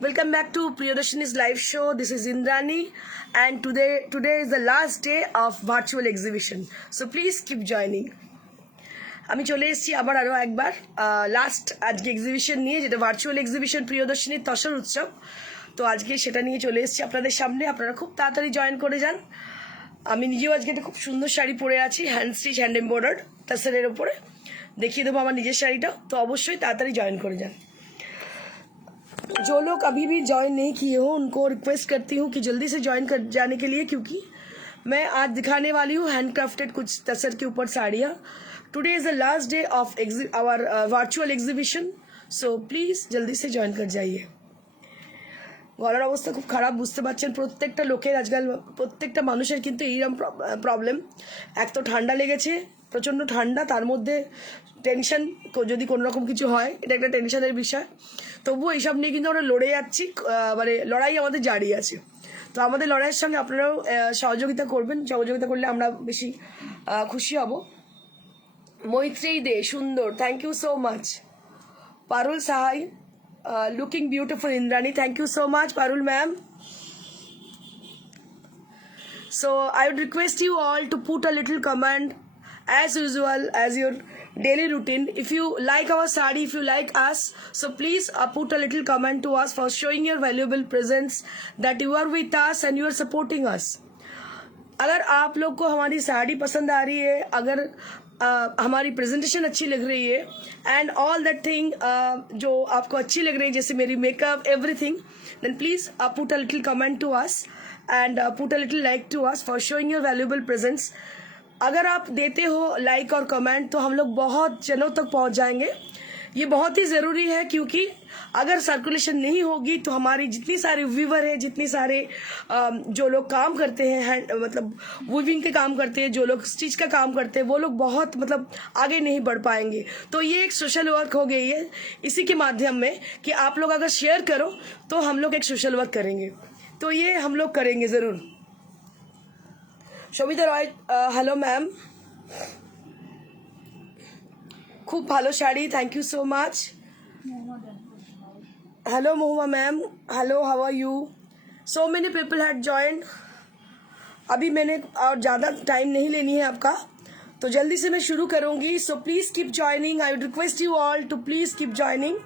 Welcome back to Priyadarshini's live show. This is Indrani, and today is the last day of virtual exhibition. So please keep joining. আমি চলে এসেছি আবার আরও একবার last আজকে exhibition নিয়ে, যেটা ভার্চুয়াল এক্সিবিশন প্রিয়দর্শিনীর তসর উৎসব। তো আজকে সেটা নিয়ে চলে এসেছি আপনাদের সামনে। আপনারা খুব তাড়াতাড়ি জয়েন করে যান। আমি নিজেও আজকে একটা খুব সুন্দর শাড়ি পরে আছি, হ্যান্ড স্টিচ হ্যান্ড এমব্রয়ডার্ড তসরের ওপরে। দেখিয়ে দেবো আমার নিজের শাড়িটা। তো অবশ্যই তাড়াতাড়ি জয়েন করে যান। जो लोग अभी भी ज्वाइन नहीं किए हो उनको रिक्वेस्ट करती हूँ कि जल्दी से ज्वाइन कर जाने के लिए, क्योंकि मैं आज दिखाने वाली हूँ हैंडक्राफ्टेड कुछ तसर के ऊपर साड़ियाँ। Today is the last day of our virtual exhibition, so please জলদি সে জয়েন করে যাইয়ে। গলার অবস্থা খুব খারাপ, বুঝতে পারছেন। প্রত্যেকটা লোকের আজকাল, প্রত্যেকটা মানুষের কিন্তু এইরকম প্রবলেম। এক তো ঠান্ডা লেগেছে, প্রচণ্ড ঠান্ডা, তার মধ্যে টেনশন, যদি কোনো রকম কিছু হয় এটা একটা টেনশনের বিষয়। তবুও এইসব নিয়ে কিন্তু আমরা লড়ে যাচ্ছি, মানে লড়াই আমাদের জারি আছে। তো আমাদের লড়াইয়ের সঙ্গে আপনারাও সহযোগিতা করবেন। সহযোগিতা করলে আমরা বেশি খুশি হব। মৈত্রেয়ী দে, সুন্দর, থ্যাংক ইউ সো মাচ। পারুল সাহাই, looking beautiful Indrani, thank you so much Parul ma'am. So I would request you all to put a little comment as usual, as your daily routine. If you like our sari, if you like us, so please put a little comment to us for showing your valuable presence that you are with us and you are supporting us. अगर आप लोग को हमारी साड़ी पसंद आ रही है, अगर हमारी प्रेजेंटेशन अच्छी लग रही है एंड ऑल दैट थिंग जो आपको अच्छी लग रही है, जैसे मेरी makeup everything, then please put a little comment to us and put a little like to us for showing your valuable presence. अगर आप देते हो लाइक और कमेंट तो हम लोग बहुत जनों तक पहुंच जाएंगे। ये बहुत ही ज़रूरी है, क्योंकि अगर सर्कुलेशन नहीं होगी तो हमारी जितनी सारी व्यूवर है, जितनी सारे जो लोग काम करते हैं, मतलब वीविंग के काम करते हैं, जो लोग स्टिच का काम करते हैं, वो लोग बहुत मतलब आगे नहीं बढ़ पाएंगे। तो ये एक सोशल वर्क हो गई है इसी के माध्यम में कि आप लोग अगर शेयर करो तो हम लोग एक सोशल वर्क करेंगे। तो ये हम लोग करेंगे ज़रूर। शोभिता रॉय, हेलो मैम, खूब भालो sari, thank you so much. Hello मोहम्मा ma'am, hello, how are you? So many people had joined. अभी मैंने और ज़्यादा टाइम नहीं लेनी है आपका, तो जल्दी से मैं शुरू करूँगी। So please keep joining. I would request you all to please keep joining.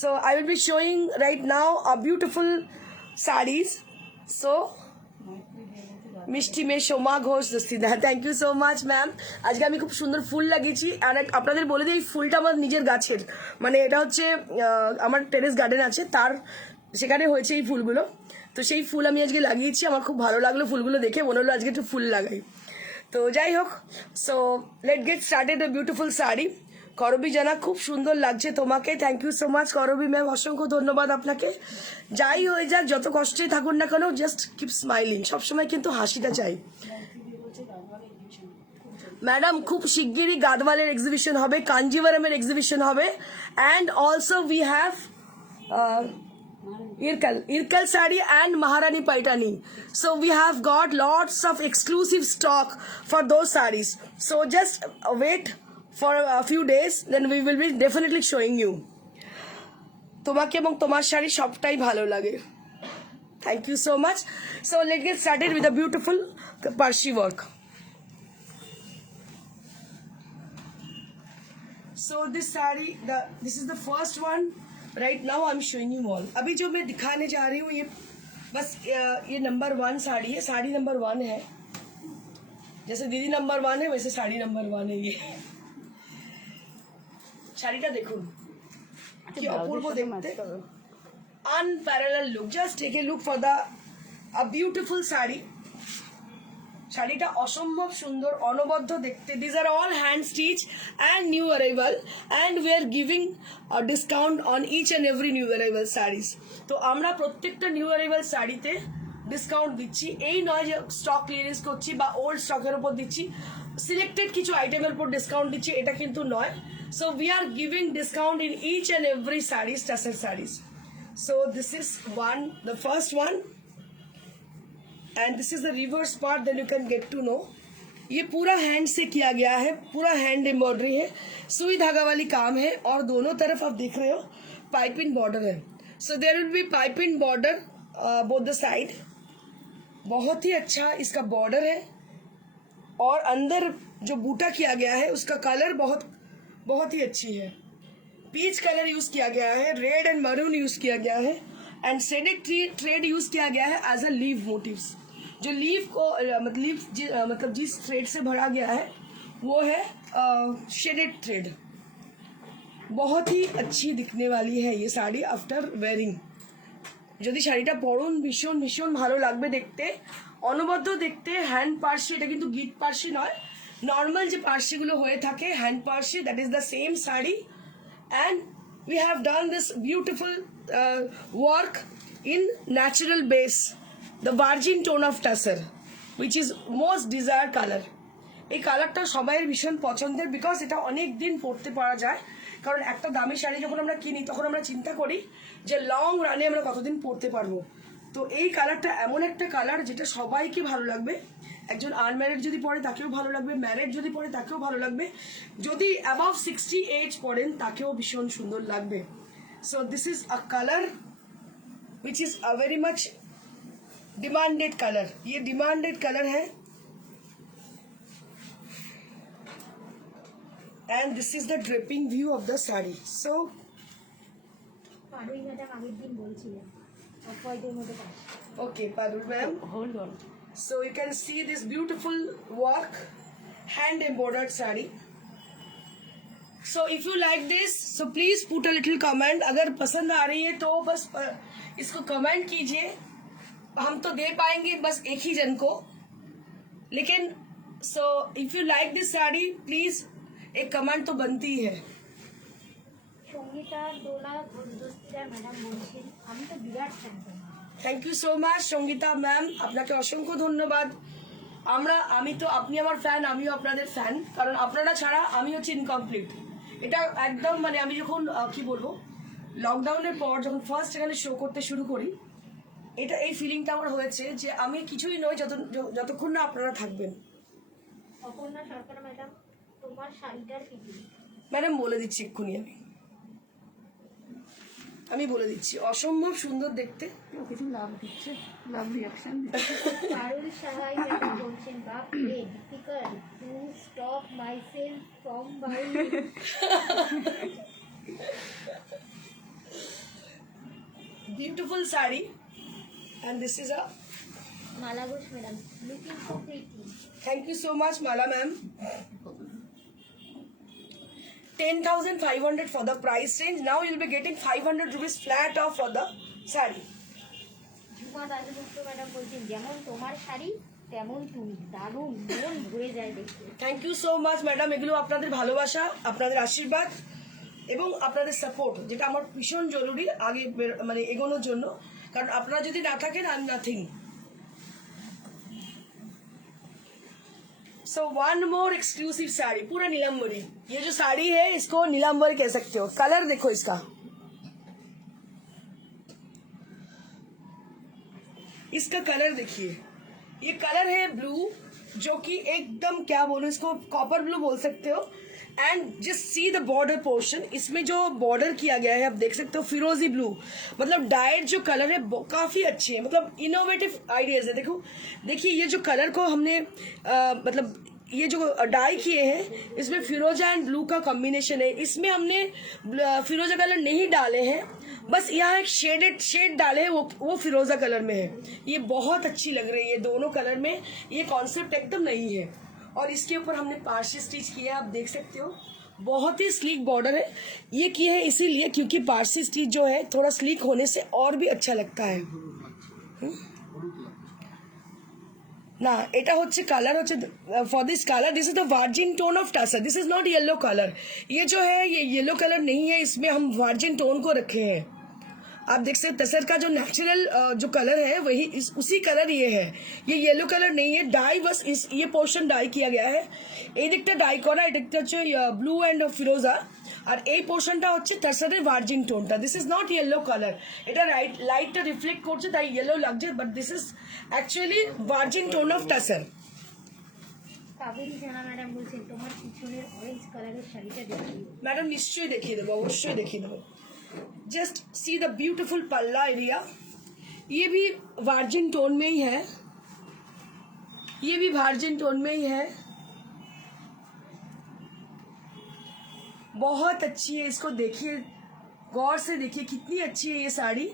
So I will be showing right now a beautiful saris. So মিষ্টি মেয়ে Soma Ghosh Dastidar, thank you so much ma'am. আজকে আমি খুব সুন্দর ফুল লাগিয়েছি। আর আপনাদের বলে দিই, এই ফুলটা আমার নিজের গাছের, মানে এটা হচ্ছে আমার টেরেস গার্ডেন আছে, তার সেখানে হয়েছে এই ফুলগুলো। তো সেই ফুল আমি আজকে লাগিয়েছি। আমার খুব ভালো লাগলো ফুলগুলো দেখে, মনে হলো আজকে একটু ফুল লাগাই। তো যাই হোক, so let get started a beautiful sari. করবি জানা, খুব সুন্দর লাগছে তোমাকে, থ্যাংক ইউ সো মাচ করবি ম্যাম, অসংখ্য ধন্যবাদ আপনাকে। যাই হয়ে যাক, যত কষ্টে থাকুন না কেন, জাস্ট কিপ স্মাইলিং, সবসময় কিন্তু হাসিটা চাই। ম্যাডাম খুব শিগগিরই গাদওয়ালের এক্সিবিশন হবে, কাঞ্জিভারামের এক্সিবিশন হবে, and also we have Irkal sari and Maharani Paitani. So we have got lots of exclusive stock for those sarees. So just wait for a few days, then we will be definitely showing you. তোমাকে এবং তোমার শাড়ি সবটাই ভালো লাগে, thank you so much. So let get started with a beautiful Parsi work. So this saree, this is the first one. Right now I'm showing you all. अभी जो मैं दिखाने जा रही हूँ, ये बस ये नंबर 1 साड़ी है, साड़ी नंबर 1 है। जैसे दीदी नंबर 1 है, वैसे साड़ी नंबर 1 है। ये শাড়িটা দেখুন কি অপূর্ব দেখতে, unparallel look. Just take a look for the a beautiful sari. শাড়িটা অসম্ভব সুন্দর, অনবদ্য দেখতে। These are all hand stitch and new arrival, and we are giving discount on each and every new arrival saris. তো আমরা প্রত্যেকটা নিউ অ্যারাইভাল শাড়িতে discount দিচ্ছি। এই নয় যে স্টক ক্লিয়ারেন্স করছি বা ওল্ড স্টকের উপর দিচ্ছি, সিলেক্টেড কিছু আইটেমের উপর ডিসকাউন্ট দিচ্ছি, এটা কিন্তু নয়। So we are giving discount in each and every saris, টাসের saris. So this is the first one, and this is the reverse part, then you can get to know. ये पूरा हैंड से किया गया है, पूरा हैंड एम्ब्रॉयडरी है, सुई धागा वाली काम है, और दोनों तरफ आप देख रहे हो पाइपिंग बॉर्डर है। So there will be pipe in border both the side. बहुत ही अच्छा इसका बॉर्डर है और अंदर जो बूटा किया गया है उसका कलर बहुत ही अच्छी है। पीच कलर यूज किया गया है, रेड एंड मरून यूज किया गया है एंड शेडेड थ्रेड यूज किया गया है एज अ लीव मोटिव्स। जो लीव को मतलब जिस थ्रेड से भरा गया है वो है शेडेड थ्रेड। बहुत ही अच्छी दिखने वाली है ये শাড়ি आफ्टर वेयरिंग। যদি শাড়িটা পরুন ভীষণ ভীষণ ভালো লাগবে দেখতে, অনবদ্য দেখতে। হ্যান্ড পার্সি, এটা কিন্তু গিট পার্সি নয়, নর্মাল যে পার্সিগুলো হয়ে থাকে hand Parsi, that is the same sari. And we have done this beautiful work in natural base, the virgin tone of tussar, which is most desired color. এই কালারটা সবাইয়ের ভীষণ পছন্দের, বিকজ এটা অনেক দিন পরতে পারা যায়। কারণ একটা দামি শাড়ি যখন আমরা কিনি তখন আমরা চিন্তা করি যে লং রানে আমরা কতদিন পরতে পারবো। তো এই কালারটা এমন একটা কালার যেটা সবাইকে ভালো লাগবে। একজন আনম্যারিড যদি পরে তাকেও ভালো লাগবে, ম্যারিড যদি পরে তাকেও ভালো লাগবে, যদি অ্যাবাভ 60 এজ পড়েন তাকেও ভীষণ সুন্দর লাগবে। So this is a colour which is a very much demanded colour. ये डिमांडेड कलर है and this is the draping view of the saree. So Parui madam আগের দিন বলছিলেন অপয়দের মধ্যে কাজ। okay Parul ma'am, hold on. so you can see this beautiful work, hand embroidered saree. So if you like this, so please put a little comment. अगर पसंद आ रही है तो बस इसको कमेंट कीजिए। हम तो दे पाएंगे बस एक ही जन को, लेकिन so if you like this saree please एक कमेंट तो बनती ही है। সঙ্গীতা দোলা ঘোষদস্তিদার ম্যাডাম বলছেন আমি তো বিরাট fan. Thank you so much Sangeeta ma'am, আপনাকে অসংখ্য ধন্যবাদ। আমি তো, আপনি আমার ফ্যান, আমিও আপনাদের ফ্যান, কারণ আপনারা ছাড়া আমি হচ্ছে ইনকমপ্লিট। এটা একদম মানে আমি যখন কি বলবো, লকডাউনের পর যখন ফার্স্ট এখানে শো করতে শুরু করি, এটা এই ফিলিংটা আমার হয়েছে যে আমি কিছুই নই যতক্ষণ না আপনারা থাকবেন। অপর্ণা সরকার ম্যাডাম তোমার শাড়িটার কি? ম্যাডাম বলে দিচ্ছি এক্ষুনি, আমি বলে দিচ্ছি, অসম্ভব সুন্দর দেখতে। কিছু লাভ দিচ্ছে, লাভ রিয়াকশন। পারুল সাহাই ম্যাডাম বলছেন বাপ রে difficult to stop myself from buying. Beautiful saree and this is a Mala Ghosh madam looking so pretty. thank you so much Mala ma'am. 10,500 for the price range. Now you'll be getting 500 rupees flat off for the saree. Jhuma Dasgupta madam বলছেন যেমন তোমার শাড়ি তেমন তুমি, দারুণ, মন ভরে যায় দেখতে। Thank you so much madam. এগুলো আপনাদের ভালোবাসা, আপনাদের আশীর্বাদ এবং আপনাদের সাপোর্ট, যেটা আমার ভীষণ জরুরি আগে মানে এগোনোর জন্য, কারণ আপনারা যদি না থাকেন I am nothing. So one more exclusive sari, पूरा नीलांबरी। ये जो साड़ी है इसको नीलांबरी कह सकते हो। कलर देखो इसका, इसका कलर देखिए, ये कलर है ब्लू, जो कि एकदम क्या बोलूं इसको, कॉपर ब्लू बोल सकते हो। And just see the border portion, इसमें जो बॉर्डर किया गया है आप देख सकते हो, फिरोजी ब्लू, मतलब डाइड जो कलर है काफी अच्छे हैं, मतलब इनोवेटिव आइडियाज है। देखो देखिए ये जो कलर को हमने मतलब ये जो डाई किए हैं इसमें फिरोजा एंड ब्लू का कॉम्बिनेशन है। इसमें हमने फिरोजा कलर नहीं डाले हैं, बस यहाँ एक शेड डाले हैं, वो फिरोजा कलर में है। ये बहुत अच्छी लग रही है दोनों कलर में, ये कॉन्सेप्ट एकदम नहीं है। और इसके ऊपर हमने पार्शी स्टिच किया है, आप देख सकते हो, बहुत ही स्लीक बॉर्डर है। ये किए है इसीलिए क्योंकि पार्शी स्टिच जो है थोड़ा स्लीक होने से और भी अच्छा लगता है না। এটা হচ্ছে কালার হচ্ছে for this colour, this is the virgin tone of tussar, this is not yellow colour. ये जो है ये येलो कलर नहीं है, इसमें हम वर्जिन टोन को रखे हैं। आप देख सकते तसर का जो नेचुरल जो कलर है वही उसी कलर ये है, ये येलो कलर नहीं है। डाई बस ये पोर्शन डाई किया गया है, এই দিকটা ডাই করা, এই দিকটা হচ্ছে ব্লু এন্ড ফিরোজা, আর এই পোর্শনটা হচ্ছে তাসারের ভার্জিন টোনটা। This is not yellow colour, এটা লাইটটা রিফ্লেক্ট করছে তাই ইয়েলো লাগছে, but this is actually virgin tone of tussar. Kaberi Jana madam বলছেন তোমার পিছনের অরেঞ্জ কালারের শাড়িটা দেখিয়ে। ম্যাডাম নিশ্চয়ই দেখিয়ে দেবো, অবশ্যই দেখিয়ে দেবো। जस्ट सी द ब्यूटिफुल पल्ला एरिया, ये भी वार्जिन टोन में ही है, ये भी वार्जिन टोन में ही है, बहुत अच्छी है। इसको देखिए, गौर से देखिए कितनी अच्छी है ये साड़ी।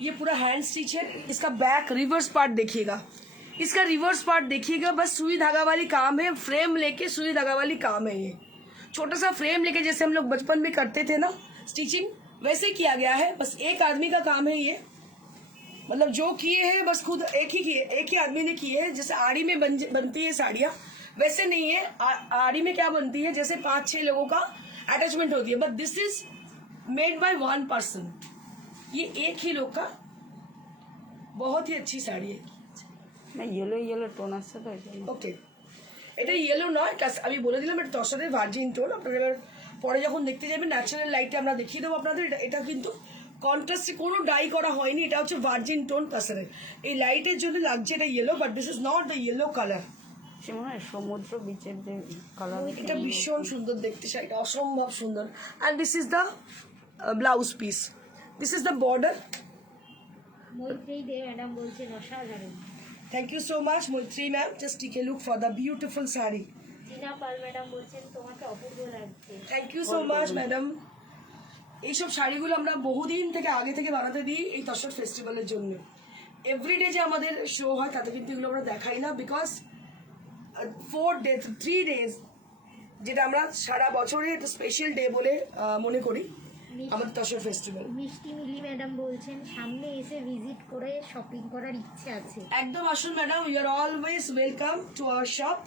ये पूरा हैंड स्टिच है। इसका बैक रिवर्स पार्ट देखिएगा, इसका रिवर्स पार्ट देखिएगा, बस सुई धागा वाली काम है, फ्रेम लेके सुई धागा वाली काम है। ये छोटा सा फ्रेम लेके जैसे हम लोग बचपन में करते थे ना स्टिचिंग, वैसे किया गया है। बस एक आदमी का काम है ये, मतलब जो किए हैं बस खुद एक ही आदमी ने किए हैं। जैसे आड़ी में बनती है साड़ियाँ, वैसे नहीं है। आड़ी में क्या बनती है, जैसे 5-6 लोगों का अटैचमेंट होती है, but this is made by 1 person. ये एक ही लोग का, बहुत ही अच्छी শাড়ি है। না ইয়েলো ইয়েলো টোন আসছে তো এই জন্য। ওকে, এটা ইয়েলো নয়, আমি বলে দিলাম এটা তসরের ভার্জিন টোন। আপনারা এবার পরে যখন দেখতে যাবেন ন্যাচারাল লাইটে আমরা দেখিয়ে দেবো আপনাদের। এটা কিন্তু কন্ট্রাস্টে কোনো ডাই করা হয়নি, এটা হচ্ছে ভার্জিন টোন তসরের। এই লাইটের জন্য লাগছে এটা yellow, but this is not the yellow colour. সে মনে হয় সমুদ্র বিচের যে কালার। এটা ভীষণ সুন্দর দেখতে, শাড়িটা অসম্ভব সুন্দর। And this is the blouse piece, this is the border. Maitri Dey madam বলছেন অসাধারণ। Thank you so much Maitri ma'am, just take a look for the beautiful sari. Tina Pal madam বলছেন তোমাকে অপূর্ব লাগছে। Thank you so much madam. এইসব শাড়িগুলো আমরা বহুদিন থেকে আগে থেকে বানাতে দিই এই তসর ফেস্টিভ্যালের জন্য। এভরিডে যে আমাদের শো হয় তাতে কিন্তু এগুলো আমরা দেখাই না, বিকজ 3 days যেটা আমরা সারা বছরে একটা স্পেশাল ডে বলে মনে করি আমাদের তসর ফেস্টিভ্যাল। মিষ্টি মিলি ম্যাডাম বলছেন সামনে এসে ভিজিট করে শপিং করার ইচ্ছে আছে। একদম আসুন madam, you are always welcome to our shop.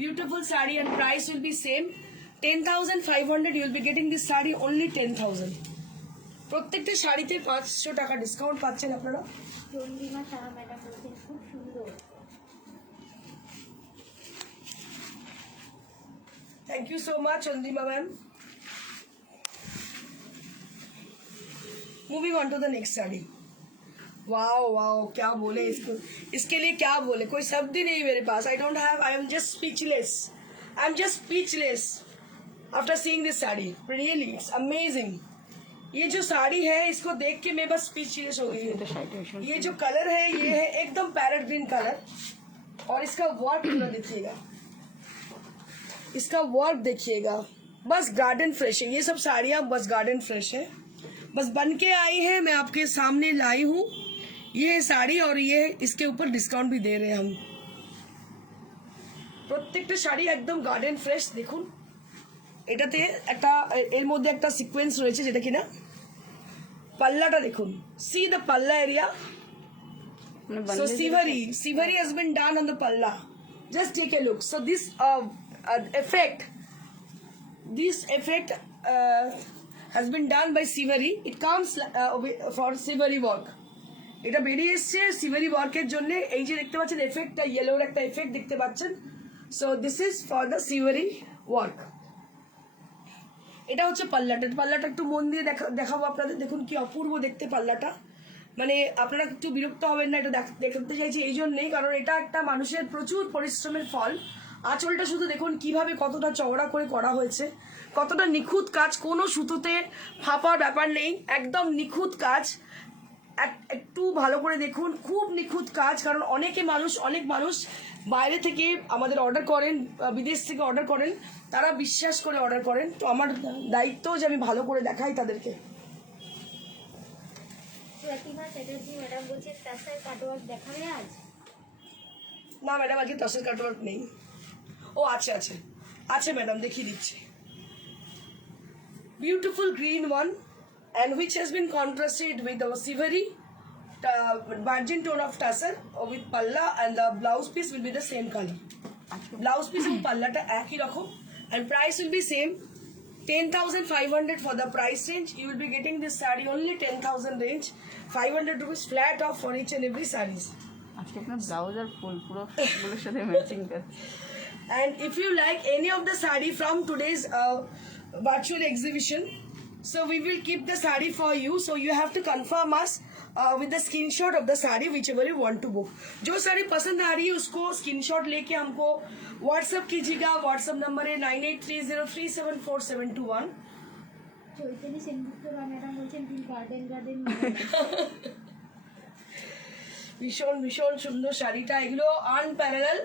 Beautiful saree and price will be same, 10,500. You will be getting this saree only 10,000. প্রত্যেকটা শাড়িতে 500 টাকা ডিসকাউন্ট পাচ্ছেন আপনারা। চন্দ্রিমা সাহা ম্যাডাম বলছেন খুব সুন্দর। Thank you so much Chandrima ma'am. Moving on to the next sari. Wow wow, क्या बोले इसको, इसके लिए क्या बोले, कोई शब्द ही नहीं मेरे पास। I don't have, I am just speechless, I am just speechless after seeing this sari. Really it's amazing. ये जो साड़ी है इसको देख के मैं बस स्पीचलेस हो गई हूँ। ये जो कलर है ये है एकदम पैरेट ग्रीन कलर, और इसका वर्क पूरा देखिएगा, इसका वर्क देखिएगा, बस गार्डन फ्रेश है। ये सब साड़ियाँ बस गार्डन फ्रेश है, बस बन के आई है, मैं आपके सामने लाई हूँ ये साड़ी। और ये इसके ऊपर डिस्काउंट भी दे रहे हैं हम। প্রত্যেকটা শাড়ি একদম গার্ডেন ফ্রেশ। দেখুন এটাতে একটা এর মধ্যে একটা সিকোয়েন্স রয়েছে যেটা কিনা পাল্লাটা দেখুন, সি দ্য পাল্লা area. So Sivari has been done on the palla. Just take a look. So this effect has been done by Sivari. It comes for Sivari work. এটা বেরিয়ে এসছে সিভারি ওয়ার্কের জন্য। এই যে দেখতে পাচ্ছেন এফেক্টটা, ইয়েলোর একটা এফেক্ট দেখতে পাচ্ছেন। So this is for the সিভারি ওয়ার্ক। এটা হচ্ছে পাল্লাটা। পাল্লাটা একটু মন দিয়ে দেখাবো আপনাদের। দেখুন কি অপূর্ব দেখতে পাল্লাটা, মানে আপনারা একটু বিরক্ত হবেন না। এটা দেখাতে চাইছি এই জন্যেই, কারণ এটা একটা মানুষের প্রচুর পরিশ্রমের ফল। আঁচলটা শুধু দেখুন কিভাবে কতটা চওড়া করে করা হয়েছে, কতটা নিখুঁত কাজ, কোনো সুতোতে ফাঁপার ব্যাপার নেই, একদম নিখুঁত কাজ। একটু ভালো করে দেখুন, খুব নিখুঁত কাজ। কারণ অনেক মানুষ বাইরে থেকে আমাদের অর্ডার করেন, বিদেশ থেকে অর্ডার করেন, তারা বিশ্বাস করে অর্ডার করেন। তো আমার দায়িত্ব যে আমি ভালো করে দেখাই তাদেরকে। প্রতিমা চ্যাটার্জি ম্যাডাম বলছেন তাসার কাটওয়ার্ক দেখাবে আজ? না ম্যাডাম, আজকে তসর কাটওয়ার্ক নেই। ও আছে আছে আছে ম্যাডাম, দেখিয়ে দিচ্ছি। Beautiful green one, and which has been contrasted with the Sivari virgin tone of tussar with palla, and the blouse piece will be the same color. Blouse piece and palla ta ekhi rakhom, and price will be same, 10,500 for the price range. You will be getting this saree only 10,000 range, 500 rupees flat off for each and every sarees. আজকে আপনার blouse আর ফুল পুরো ফুলের সাথে matching করছে। And if you like any of the saree from today's virtual exhibition, so we will keep the saree for you. So you have to confirm us with the screenshot of the saree whichever you want to book. जो साड़ी पसंद आ रही है उसको screenshot लेके हमको WhatsApp कीजिएगा। WhatsApp number है 9830374721। Chaitali Sengupta madam বলছেন তুই গার্ডেন গার্ডেন ভীষণ ভীষণ সুন্দর শাড়িটা, এগুলো আনপ্যারালাল।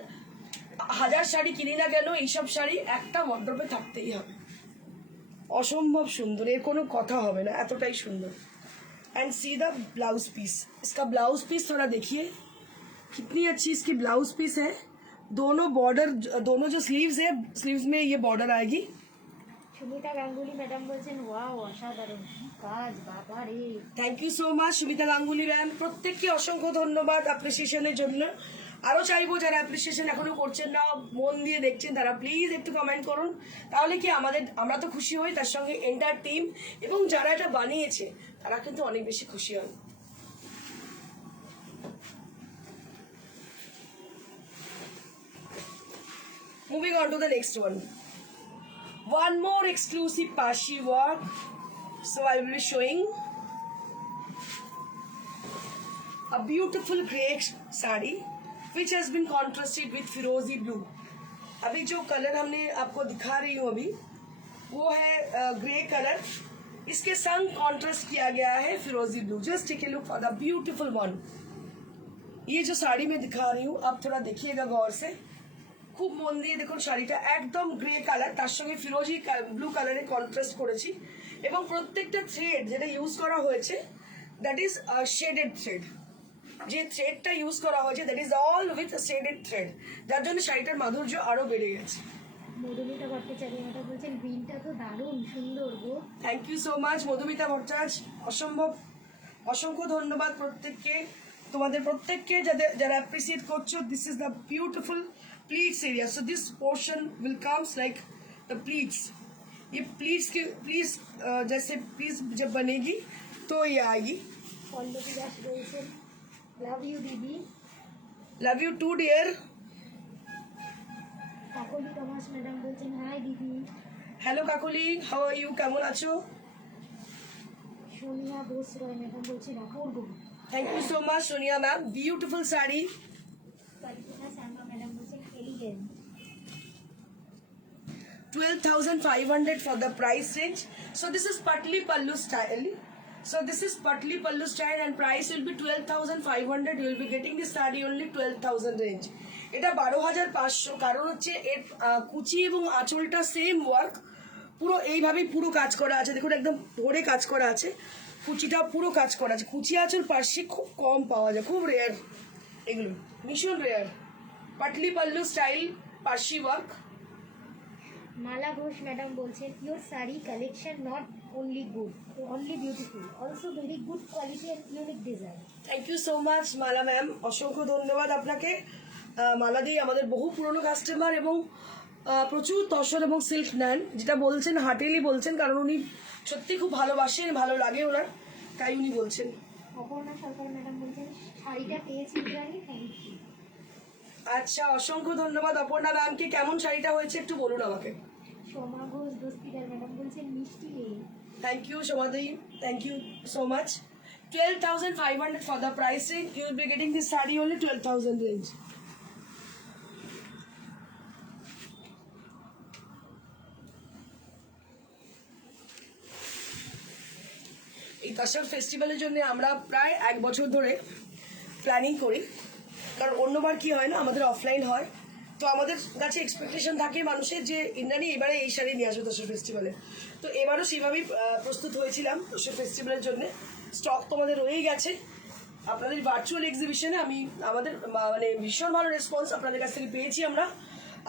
হাজার শাড়ি কিনি না কেন, এইসব শাড়ি একটা ওয়ার্ড্রোবে থাকতেই হবে। অসম্ভব সুন্দর, এর কোনো কথা হবে না, এতটাই সুন্দর। And see the blouse piece, इसका ब्लाउज पीस थोड़ा देखिए कितनी अच्छी इसकी ब्लाउज पीस है। दोनों बॉर्डर, दोनों जो स्लीव्स है, स्लीव्स में ये बॉर्डर आएगी। সুমিতা গাঙ্গুলি ম্যাডাম বলছেন ওয়াও অসাধারণ কি কাজ বাবা রে। Thank you so much Sumita Ganguly ma'am, প্রত্যেককে অসংখ্য ধন্যবাদ অ্যাপ্রিসিয়েশনের জন্য। আরও চাইবো যারা অ্যাপ্রিসিয়েশন এখনো করছেন না, মন দিয়ে দেখছেন, তারা প্লিজ একটু কমেন্ট করুন। তাহলে কি আমরা তো খুশি হই, তার সঙ্গে এন্টার টিম এবং যারা এটা বানিয়েছে তারা কিন্তু অনেক বেশি খুশি হন। Moving on to the next one, one more exclusive Pashi work. So I will be showing a beautiful grey sari which has been contrasted with firozi blue. अभी जो कलर हमने आपको दिखा रही हूँ अभी वो है ग्रे कलर, इसके संग कॉन्ट्रास्ट किया गया है फिरोजी blue. Just take a look for the beautiful one. ये जो साड़ी मैं दिखा रही हूँ आप थोड़ा देखिएगा गौर से, খুব মন দিয়ে দেখুন শাড়িটা একদম গ্রে কালার, তার সঙ্গে ফিরোজি ব্লু কালারে কন্ট্রাস্ট করেছি এবং প্রত্যেকটা থ্রেড যেটা ইউজ করা হয়েছে দ্যাট ইজ শেডেড থ্রেড। যে থ্রেডটা ইউজ করা হয়েছে that is all with shaded thread, যার জন্য শাড়িটার মাধুর্য আরও বেড়ে গেছে। মধুমিতা ভট্টাচার্য ম্যাডাম বলছেন গ্রিনটা তো দারুণ সুন্দর গো। Thank you so much Madhumita Bhattacharya, অসংখ্য ধন্যবাদ প্রত্যেককে, তোমাদের প্রত্যেককে যারা অ্যাপ্রিসিয়েট করছো। This is the beautiful pleats area. So this portion will comes like the pleats. ये प्लीट्स के प्लीट्स जैसे प्लीट्स जब बनेगी तो ये आएगी। পল্লবী দাস বলছেন লাভ ইউ দিদি। Love you too dear. Kakoli Thomas madam বলছেন হাই দিদি। Hello Kakuli, how are you, কেমন আছো? সোনিয়া বোস রয় ম্যাডাম বলছেন অপূর্ব। Thank you so much Sonia ma'am, beautiful sari. Kalpana Sharma madam বলছেন elegant. 12,500 for the price range. So this is Patli Pallu style. So this is Patli Pallu style and price will be 12,500. You will be getting this saree only 12,000 range. এটা 12,500, কারণ হচ্ছে এর কুচি এবং আঁচলটা same work, পুরো এইভাবেই পুরো কাজ করা আছে। দেখুন একদম ভরে কাজ করা আছে, কুচিটা পুরো কাজ করা আছে। কুচি আঁচল পার্সি খুব কম পাওয়া যায়, খুব রেয়ার, এগুলো ভীষণ rare. Patli pallu style Parsi work. Mala Ghosh madam বলছেন your sari collection not only good only beautiful also very good quality and unique design. Thank you so much Mala ma'am, অসংখ্য ধন্যবাদ আপনাকে। মালা দি আমাদের বহু পুরনো কাস্টমার এবং প্রচুর তসর এবং সিল্ক নেন, যেটা বলছেন হার্টেলি বলছেন, কারণ উনি সত্যি খুব ভালোবাসেন, ভালো লাগে ওনার, তাই উনি বলছেন। অপর্ণা সরকার ম্যাডাম বলছেন শাড়িটা পেয়েছি জানি থ্যাংক ইউ। আচ্ছা, অসংখ্য ধন্যবাদ অপর্ণা ম্যামকে। কেমন শাড়িটা হয়েছে একটু বলুন আমাকে। সোমা ঘোষ দস্তিদার ম্যাডাম বলছেন মিষ্টি। থ্যাংক ইউ সোমাদি, thank you so much. 12,500 for the price range. You will be getting this saree only 12,000 range. এই তাসার ফেস্টিভ্যালের জন্য আমরা প্রায় 1 বছর ধরে প্ল্যানিং করি, কারণ অন্যবার কি হয় না, আমাদের অফলাইন হয়, তো আমাদের কাছে এক্সপেকটেশন থাকে মানুষের যে ইন্দ্রাণী এবারে এই শাড়ি নিয়ে আসবে তাসার ফেস্টিভ্যালে। তো এবারও সেইভাবেই প্রস্তুত হয়েছিলাম তাসার ফেস্টিভ্যালের জন্য। স্টক তো আমাদের রয়েই গেছে। আপনাদের ভার্চুয়াল এক্সিবিশনে আমাদের মানে ভীষণ ভালো রেসপন্স আপনাদের কাছ থেকে পেয়েছি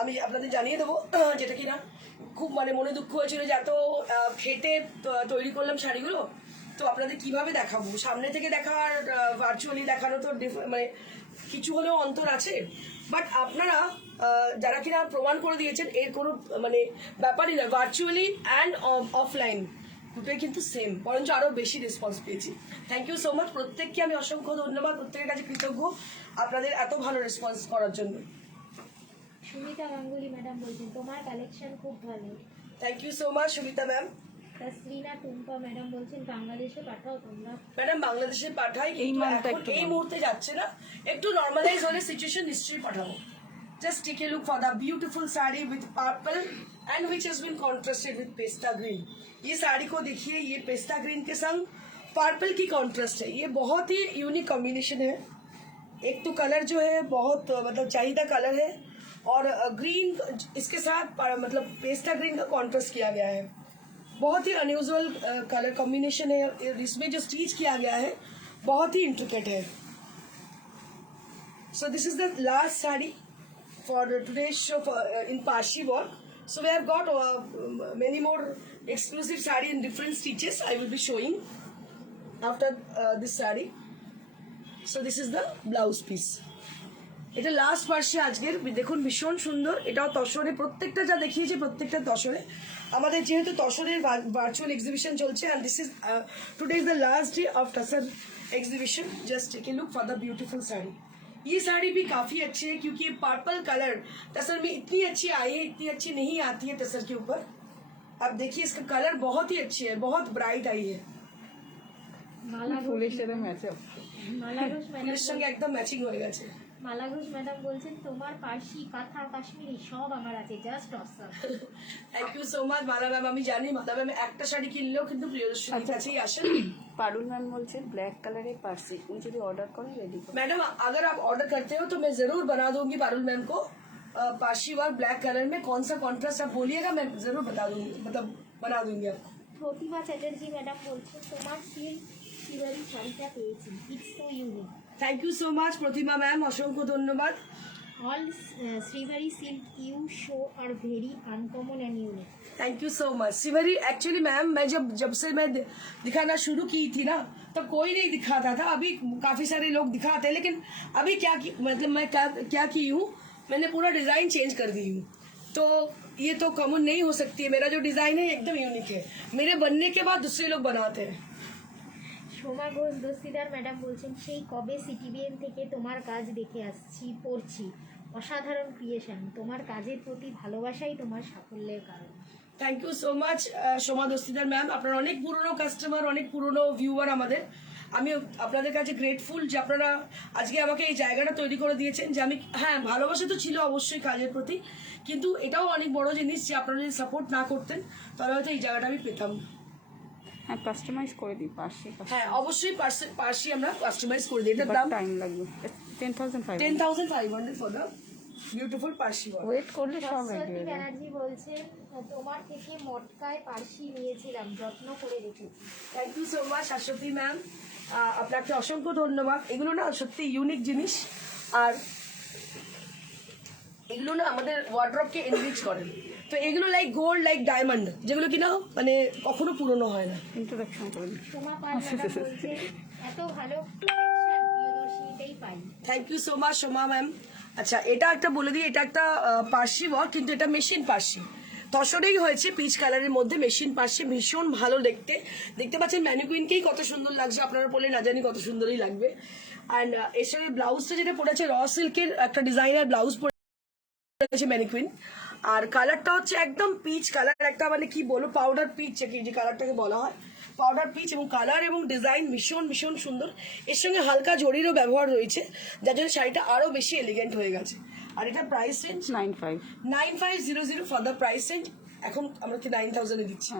আমি আপনাদের জানিয়ে দেবো, যেটা কিনা খুব মানে মনে দুঃখ হয়েছিল যে এত খেটে তৈরি করলাম শাড়িগুলো, তো আপনাদের কিভাবে দেখাবো, সামনে থেকে দেখা আর ভার্চুয়ালি দেখানো তো মানে কিছু হলেও অন্তর আছে। বাট আপনারা যারা কিনা প্রমাণ করে দিয়েছেন এর কোনো মানে ব্যাপারই না, ভার্চুয়ালি অ্যান্ড অফলাইন দুটোই কিন্তু সেম, বরঞ্চ আরও বেশি রেসপন্স পেয়েছি। থ্যাংক ইউ সো মাচ, প্রত্যেককে আমি অসংখ্য ধন্যবাদ, প্রত্যেকের কাছে কৃতজ্ঞ আপনাদের এত ভালো রেসপন্স করার জন্য। সুমিতা গাঙ্গুলি ম্যাডাম বলছেন তোমার কালেকশন খুব ভালো। Thank you so much Sumita ma'am. Taslina Tumpa madam বলছেন বাংলাদেশে পাঠাও তোমরা। ম্যাডাম বাংলাদেশে পাঠাই, এই কিন্তু মানটা এখন একটু এই মুহূর্তে যাচ্ছে না, একটু নর্মালাইজ হলে সিচুয়েশন নিশ্চয়ই পাঠাবো। Just take a look for the beautiful saree with purple and which has been contrasted with pista green. ये साड़ी को देखिए, ये पेस्ता ग्रीन के संग पर्पल की कॉन्ट्रास्ट है. ये बहुत ही यूनिक कॉम्बिनेशन है. एक तो कलर जो है बहुत मतलब चाहिदा कलर है और ग्रीन इसके साथ मतलब पेस्ता ग्रीन का कॉन्ट्रास्ट किया गया है. बहुत ही अनयूजुअल कलर कॉम्बिनेशन है. इसमें जो स्टिच किया गया है बहुत ही इंट्रिकेट है. So this is the last saree for today's show in Parshi work. So we have got many more exclusive saree in different stitches. I will be showing after this saree. So this is the blouse piece. এটা last পার্সে আজকের দেখুন ভীষণ সুন্দর. এটাও তসরে, প্রত্যেকটা যা দেখিয়েছি প্রত্যেকটা তসরে. আমাদের যেহেতু তসরের ভার্চুয়াল এক্সিবিশন চলছে and this is today is the last day of Tasar exhibition. Just take a look for the beautiful saree. ये साड़ी भी काफी अच्छी है क्योंकि ये पर्पल कलर तसर में इतनी अच्छी आई है, इतनी अच्छी नहीं आती है तसर के ऊपर. अब देखिए इसका कलर बहुत ही अच्छी है, बहुत ब्राइट आई है. মালা ফুলের সাথে ম্যাচে মালা ঘোষ ম্যাডাম ফুলের সঙ্গে একদম ম্যাচিং হয়ে গেছে. মালা ঘোষ ম্যাডাম বলছেন তোমার পার্সি কাঁথা কাশ্মীরি সব আমার আছে, just awesome. Thank you so much Mala ma'am. আমি জানি মালা ম্যাম একটা শাড়ি কিনলেও কিন্তু প্রিয়দর্শনীর কাছেই আসেন. পারুল ম্যাম বলছে ব্ল্যাক কালারের পার্সি, উনি যদি অর্ডার করেন রেডি করে. मैडम अगर आप ऑर्डर करते हो तो मैं जरूर बना दूंगी पारुल मैम को पाशी वर्क ब्लैक कलर में. कौन सा कॉन्ट्रास्ट आप बोलिएगा मैं जरूर बता दूंगी, मतलब बना दूंगी आपको. প্রতিভা চ্যাটার্জি ম্যাডাম বলছেন তোমার সিল্ক সিভারি শাড়িটা পেয়েছি, it's so unique. Thank you so much Pratima ma'am, असंख्य धन्यवाद. All Srivari silk you show are very uncommon and unique. Thank you so much Shivari. Actually ma'am मैं जब से मैं दिखाना शुरू की थी ना तब कोई नहीं दिखाता था. अभी काफी सारे लोग दिखाते हैं लेकिन अभी मतलब मैं क्या की हूँ, मैंने पूरा डिजाइन चेंज कर दी हूँ. तो ये तो कॉमन नहीं हो सकती है. मेरा जो डिजाइन है एकदम यूनिक है. मेरे बनने के बाद दूसरे लोग बनाते हैं. সোমা ঘোষ দস্তিদার ম্যাডাম বলছেন সেই কবে সিটিবিএন থেকে তোমার কাজ দেখে আসছি, পড়ছি, অসাধারণ ক্রিয়েশন, তোমার কাজের প্রতি ভালোবাসাই তোমার সাফল্যের কারণ. Thank you so much Soma Dastidar ma'am. আপনারা অনেক পুরনো কাস্টমার, অনেক পুরনো ভিউয়ার আমাদের. আমি আপনাদের কাছে গ্রেটফুল যে আপনারা আজকে আমাকে এই জায়গাটা তৈরি করে দিয়েছেন. যে আমি হ্যাঁ ভালোবাসা তো ছিল অবশ্যই কাজের প্রতি, কিন্তু এটাও অনেক বড় জিনিস যে আপনারা যদি সাপোর্ট না করতেন তাহলে হয়তো এই জায়গাটা আমি পেতাম. হ্যাঁ কাস্টমাইজ করে দিই পার্সি, হ্যাঁ অবশ্যই পার্সি আমরা কাস্টমাইজ করে দিই. এটার দাম টাইম লাগবে 10,500. 10,500 for the beautiful Parsi work. Wait করলে সব রেডি সরস্বতী হয়ে যাবে. ব্যানার্জি বলছেন তোমার থেকে মটকায় পার্সি নিয়েছিলাম, যত্ন করে রেখেছি. Thank you so much Shashwati ma'am, আপনাকে অসংখ্য ধন্যবাদ. এগুলো না সত্যি ইউনিক জিনিস আর এগুলো না আমাদের ওয়ার্ড্রপকে এনরিচ করে. তো এগুলো লাইক গোল্ড, লাইক ডায়মন্ড, যেগুলো কিনা মানে কখনো পুরনো হয় না. ইন্ট্রোডাকশন করে দিই. সোমা পাল ম্যাডাম বলছেন এত ভালো কালেকশন প্রিয়দর্শনীতেই পাই. Thank you so much Soma ma'am. আচ্ছা এটা একটা বলে দিই, এটা একটা পার্সি ওয়ার্ক কিন্তু এটা মেশিন পার্সি. তসরেই হয়েছে পিচ কালারের মধ্যে মেশিন পার্সি. ভীষণ ভালো দেখতে পাচ্ছেন. ম্যানিকুইনকেই কত সুন্দর লাগছে, আপনারা বলে না জানি কত সুন্দরই লাগবে. অ্যান্ড এর সঙ্গে ব্লাউজটা যেটা পড়েছে র সিল্কের একটা ডিজাইনার ব্লাউজ পড়েছে ম্যানিকুইন. আর কালারটা হচ্ছে একদম পিচ কালার, একটা মানে কি বলবো পাউডার পিচ যে কালারটাকে বলা হয়, পাউডার পিচ. এবং কালার এবং ডিজাইন ভীষণ ভীষণ সুন্দর. এর সঙ্গে হালকা জরিরও ব্যবহার রয়েছে যার জন্য শাড়িটা আরো বেশি এলিগেন্ট হয়ে গেছে. আর এটা price range 9500 for the price range. এখন আমরা কি 9,000 এ দিচ্ছি,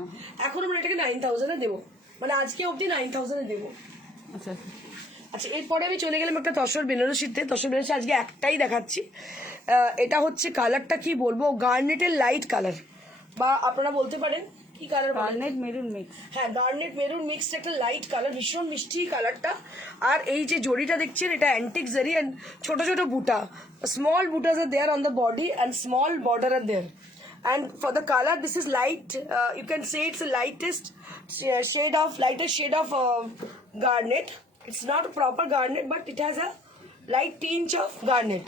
এখন আমরা এটাকে 9,000 এ দেবো, মানে আজকে অবধি 9,000 এ দেবো. আচ্ছা আচ্ছা এরপরে আমি চলে গেলাম একটা তসর বেনারসিতে. তসর বেনারসি আজকে একটাই দেখাচ্ছি. এটা হচ্ছে কালারটা কি বলবো, গার্নেটের লাইট কালার, বা আপনারা বলতে পারেন কি কালার, গার্নেট মেরুন মিক্স. হ্যাঁ গার্নেট মেরুন মিক্সড একটা লাইট কালার, ভীষণ মিষ্টি কালারটা. আর এই যে জড়িটা দেখছেন এটা অ্যান্টিক জারি অ্যান্ড ছোট ছোট বুটা, স্মল বুটাস are there on the body and small border are there. And for the color, this is light. You can say it's the lightest shade of garnet. It's not a proper garnet, but it has a light tinge of garnet.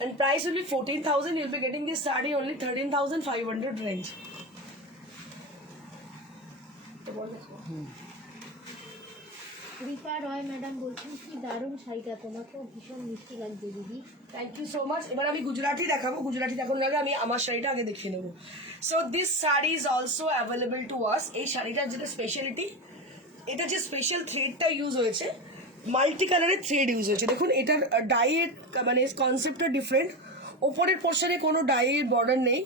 And price will be 14,000. You'll be getting this saree only 13,500 range. Ripa Roy madam বলছেন কি দারুণ শাড়িটা, তোমাকেও ভীষণ মিষ্টি লাগছে দিদি. Thank you so much. এবার আমি গুজরাটি দেখাবো. গুজরাটি দেখানোর আগে আমি আমার শাড়িটা আগে দেখিয়ে নেবো. So this sari is also available to us. এই শাড়িটার যেটা স্পেশালিটি, এটা যে স্পেশাল থ্রেডটা ইউজ হয়েছে, মাল্টি কালারের থ্রেড ইউজ হয়েছে. দেখুন এটার ডাইয়ের মানে কনসেপ্টটা ডিফারেন্ট. ওপরের পোর্শনে কোনো ডাইয়ের বর্ডার নেই,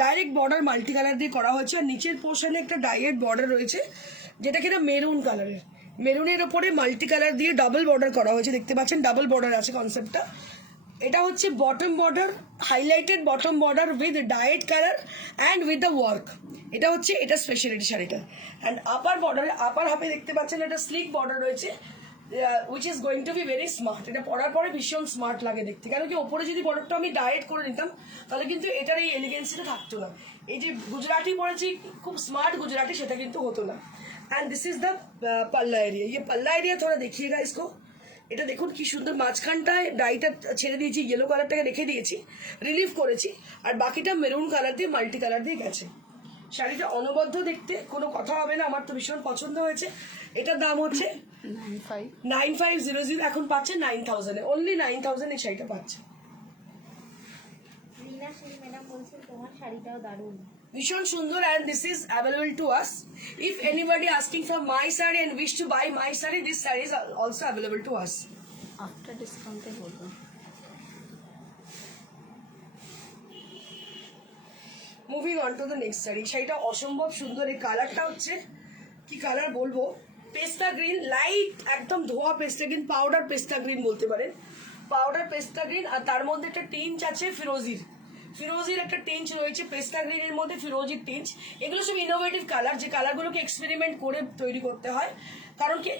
ডাইরেক্ট বর্ডার মাল্টি কালার দিয়ে করা হয়েছে। আর নিচের পোর্শনে একটা ডাইয়ের বর্ডার রয়েছে যেটা কিনা মেরুন কালারের, মেরুনের ওপরে মাল্টি কালার দিয়ে ডাবল বর্ডার করা হয়েছে, দেখতে পাচ্ছেন ডাবল বর্ডার আছে কনসেপ্টটা। এটা হচ্ছে bottom border, highlighted bottom border with diet colour and with the work. এটা হচ্ছে এটা স্পেশালিটি শাড়িটা। অ্যান্ড আপার বর্ডারে, আপার হাফে দেখতে পাচ্ছেন এটা স্লিক বর্ডার রয়েছে, which is going to be very smart. এটা পরার পরে ভীষণ স্মার্ট লাগে দেখতে, কারণ কি ওপরে যদি বর্ডারটা আমি ডায়েট করে নিতাম তাহলে কিন্তু এটার এই এলিগেন্সিটা থাকতো না। এই যে গুজরাটি পরেছি, খুব স্মার্ট গুজরাটি, সেটা কিন্তু হতো না। एंड दिस इज द पल्ला एरिया। ये पल्ला एरिया थोड़ा देखिएगा इसको, এটা দেখুন কি সুন্দর, মাঝখানটায় ডাইটা ছেড়ে দিয়েছি, ইয়েলো কালারটাকে রেখে দিয়েছি, রিলিফ করেছি, আর বাকিটা মেরুন কালার দিয়ে মাল্টি কালার দিয়ে গেছে। শাড়িটা অনবদ্য দেখতে, কোনো কথা হবে না, আমার তো ভীষণ পছন্দ হয়েছে। এটার দাম হচ্ছে 9500, এখন পাচ্ছে 9000-এ, অনলি 9000 এই শাড়িটা পাচ্ছে। রিনা সিং ম্যাডাম বলছেন তোমার শাড়িটাও দারুণ, ভীষণ সুন্দর, and this is available to us. If anybody asking for my saree and wish to buy my saree, this saree is also available to us. After ডিসকাউন্টে বলবো। Moving on to the next sari. শাড়িটা অসম্ভব সুন্দর, এই কালারটা হচ্ছে কি colour বলবো, পেস্তা গ্রিন, লাইট একদম ধোয়া পেস্তা গ্রিন, পাউডার পেস্তা গ্রিন বলতে পারেন, পাউডার পেস্তা গ্রিন। আর তার মধ্যে একটা টিঞ্চ আছে ফিরোজির, ফিরোজির একটা টিঞ্চ রয়েছে, পেস্তা গ্রিনের মধ্যে ফিরোজির টিঞ্চ। এগুলো সব ইনোভেটিভ কালার, যে কালারগুলোকে এক্সপেরিমেন্ট করে তৈরি করতে হয়, কারণ কি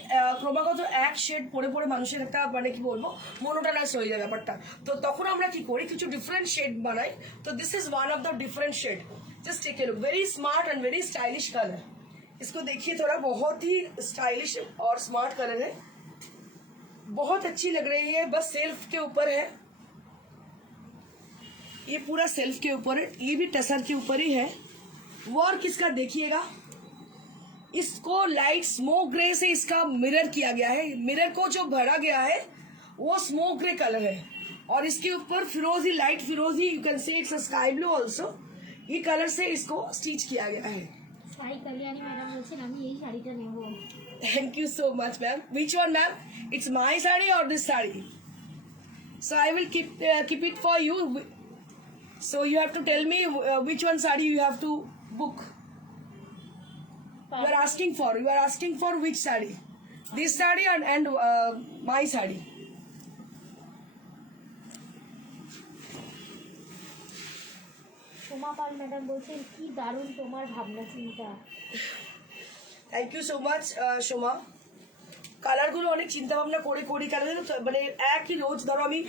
ক্রমাগত এক শেড পরে পরে মানুষের একটা মানে কি বলবো মোনোটোনাস হয়ে যায় ব্যাপারটা। তো তখন আমরা কি করি, কিছু ডিফারেন্ট শেড বানাই। তো this is one of the different shade, just take a look, very smart and very stylish colour. इसको देखिए थोड़ा, बहुत ही स्टाइलिश और स्मार्ट कलर है, बहुत अच्छी लग रही है, बस सेल्फ के ऊपर है, ये पूरा सेल्फ के ऊपर है, ये भी टसर के ऊपर ही है। वर्क इसका देखिएगा, इसको लाइट स्मोक ग्रे से इसका मिरर किया गया है, मिरर को जो भरा गया है वो स्मोक ग्रे कलर है, और इसके ऊपर फिरोजी, लाइट फिरोजी, you can say it's sky blue also, ये कलर से इसको स्टिच किया गया है। সাই কল্যাণী ম্যাডাম বলছেন আমি এই শাড়িটা নেব। Thank you so much, ma'am. Which one, ma'am? It's my saree or this saree? So I will keep it for you. So you have to tell me which one saree you have to book. You are asking for which saree? This saree and my saree. Soma Pal madam বলছেন কি দারুণ তোমার ভাবনা চিন্তা। Thank you so much Soma. কালারগুলো অনেক চিন্তা ভাবনা করে করি, কারণ মানে একই রোজ ধরো আমি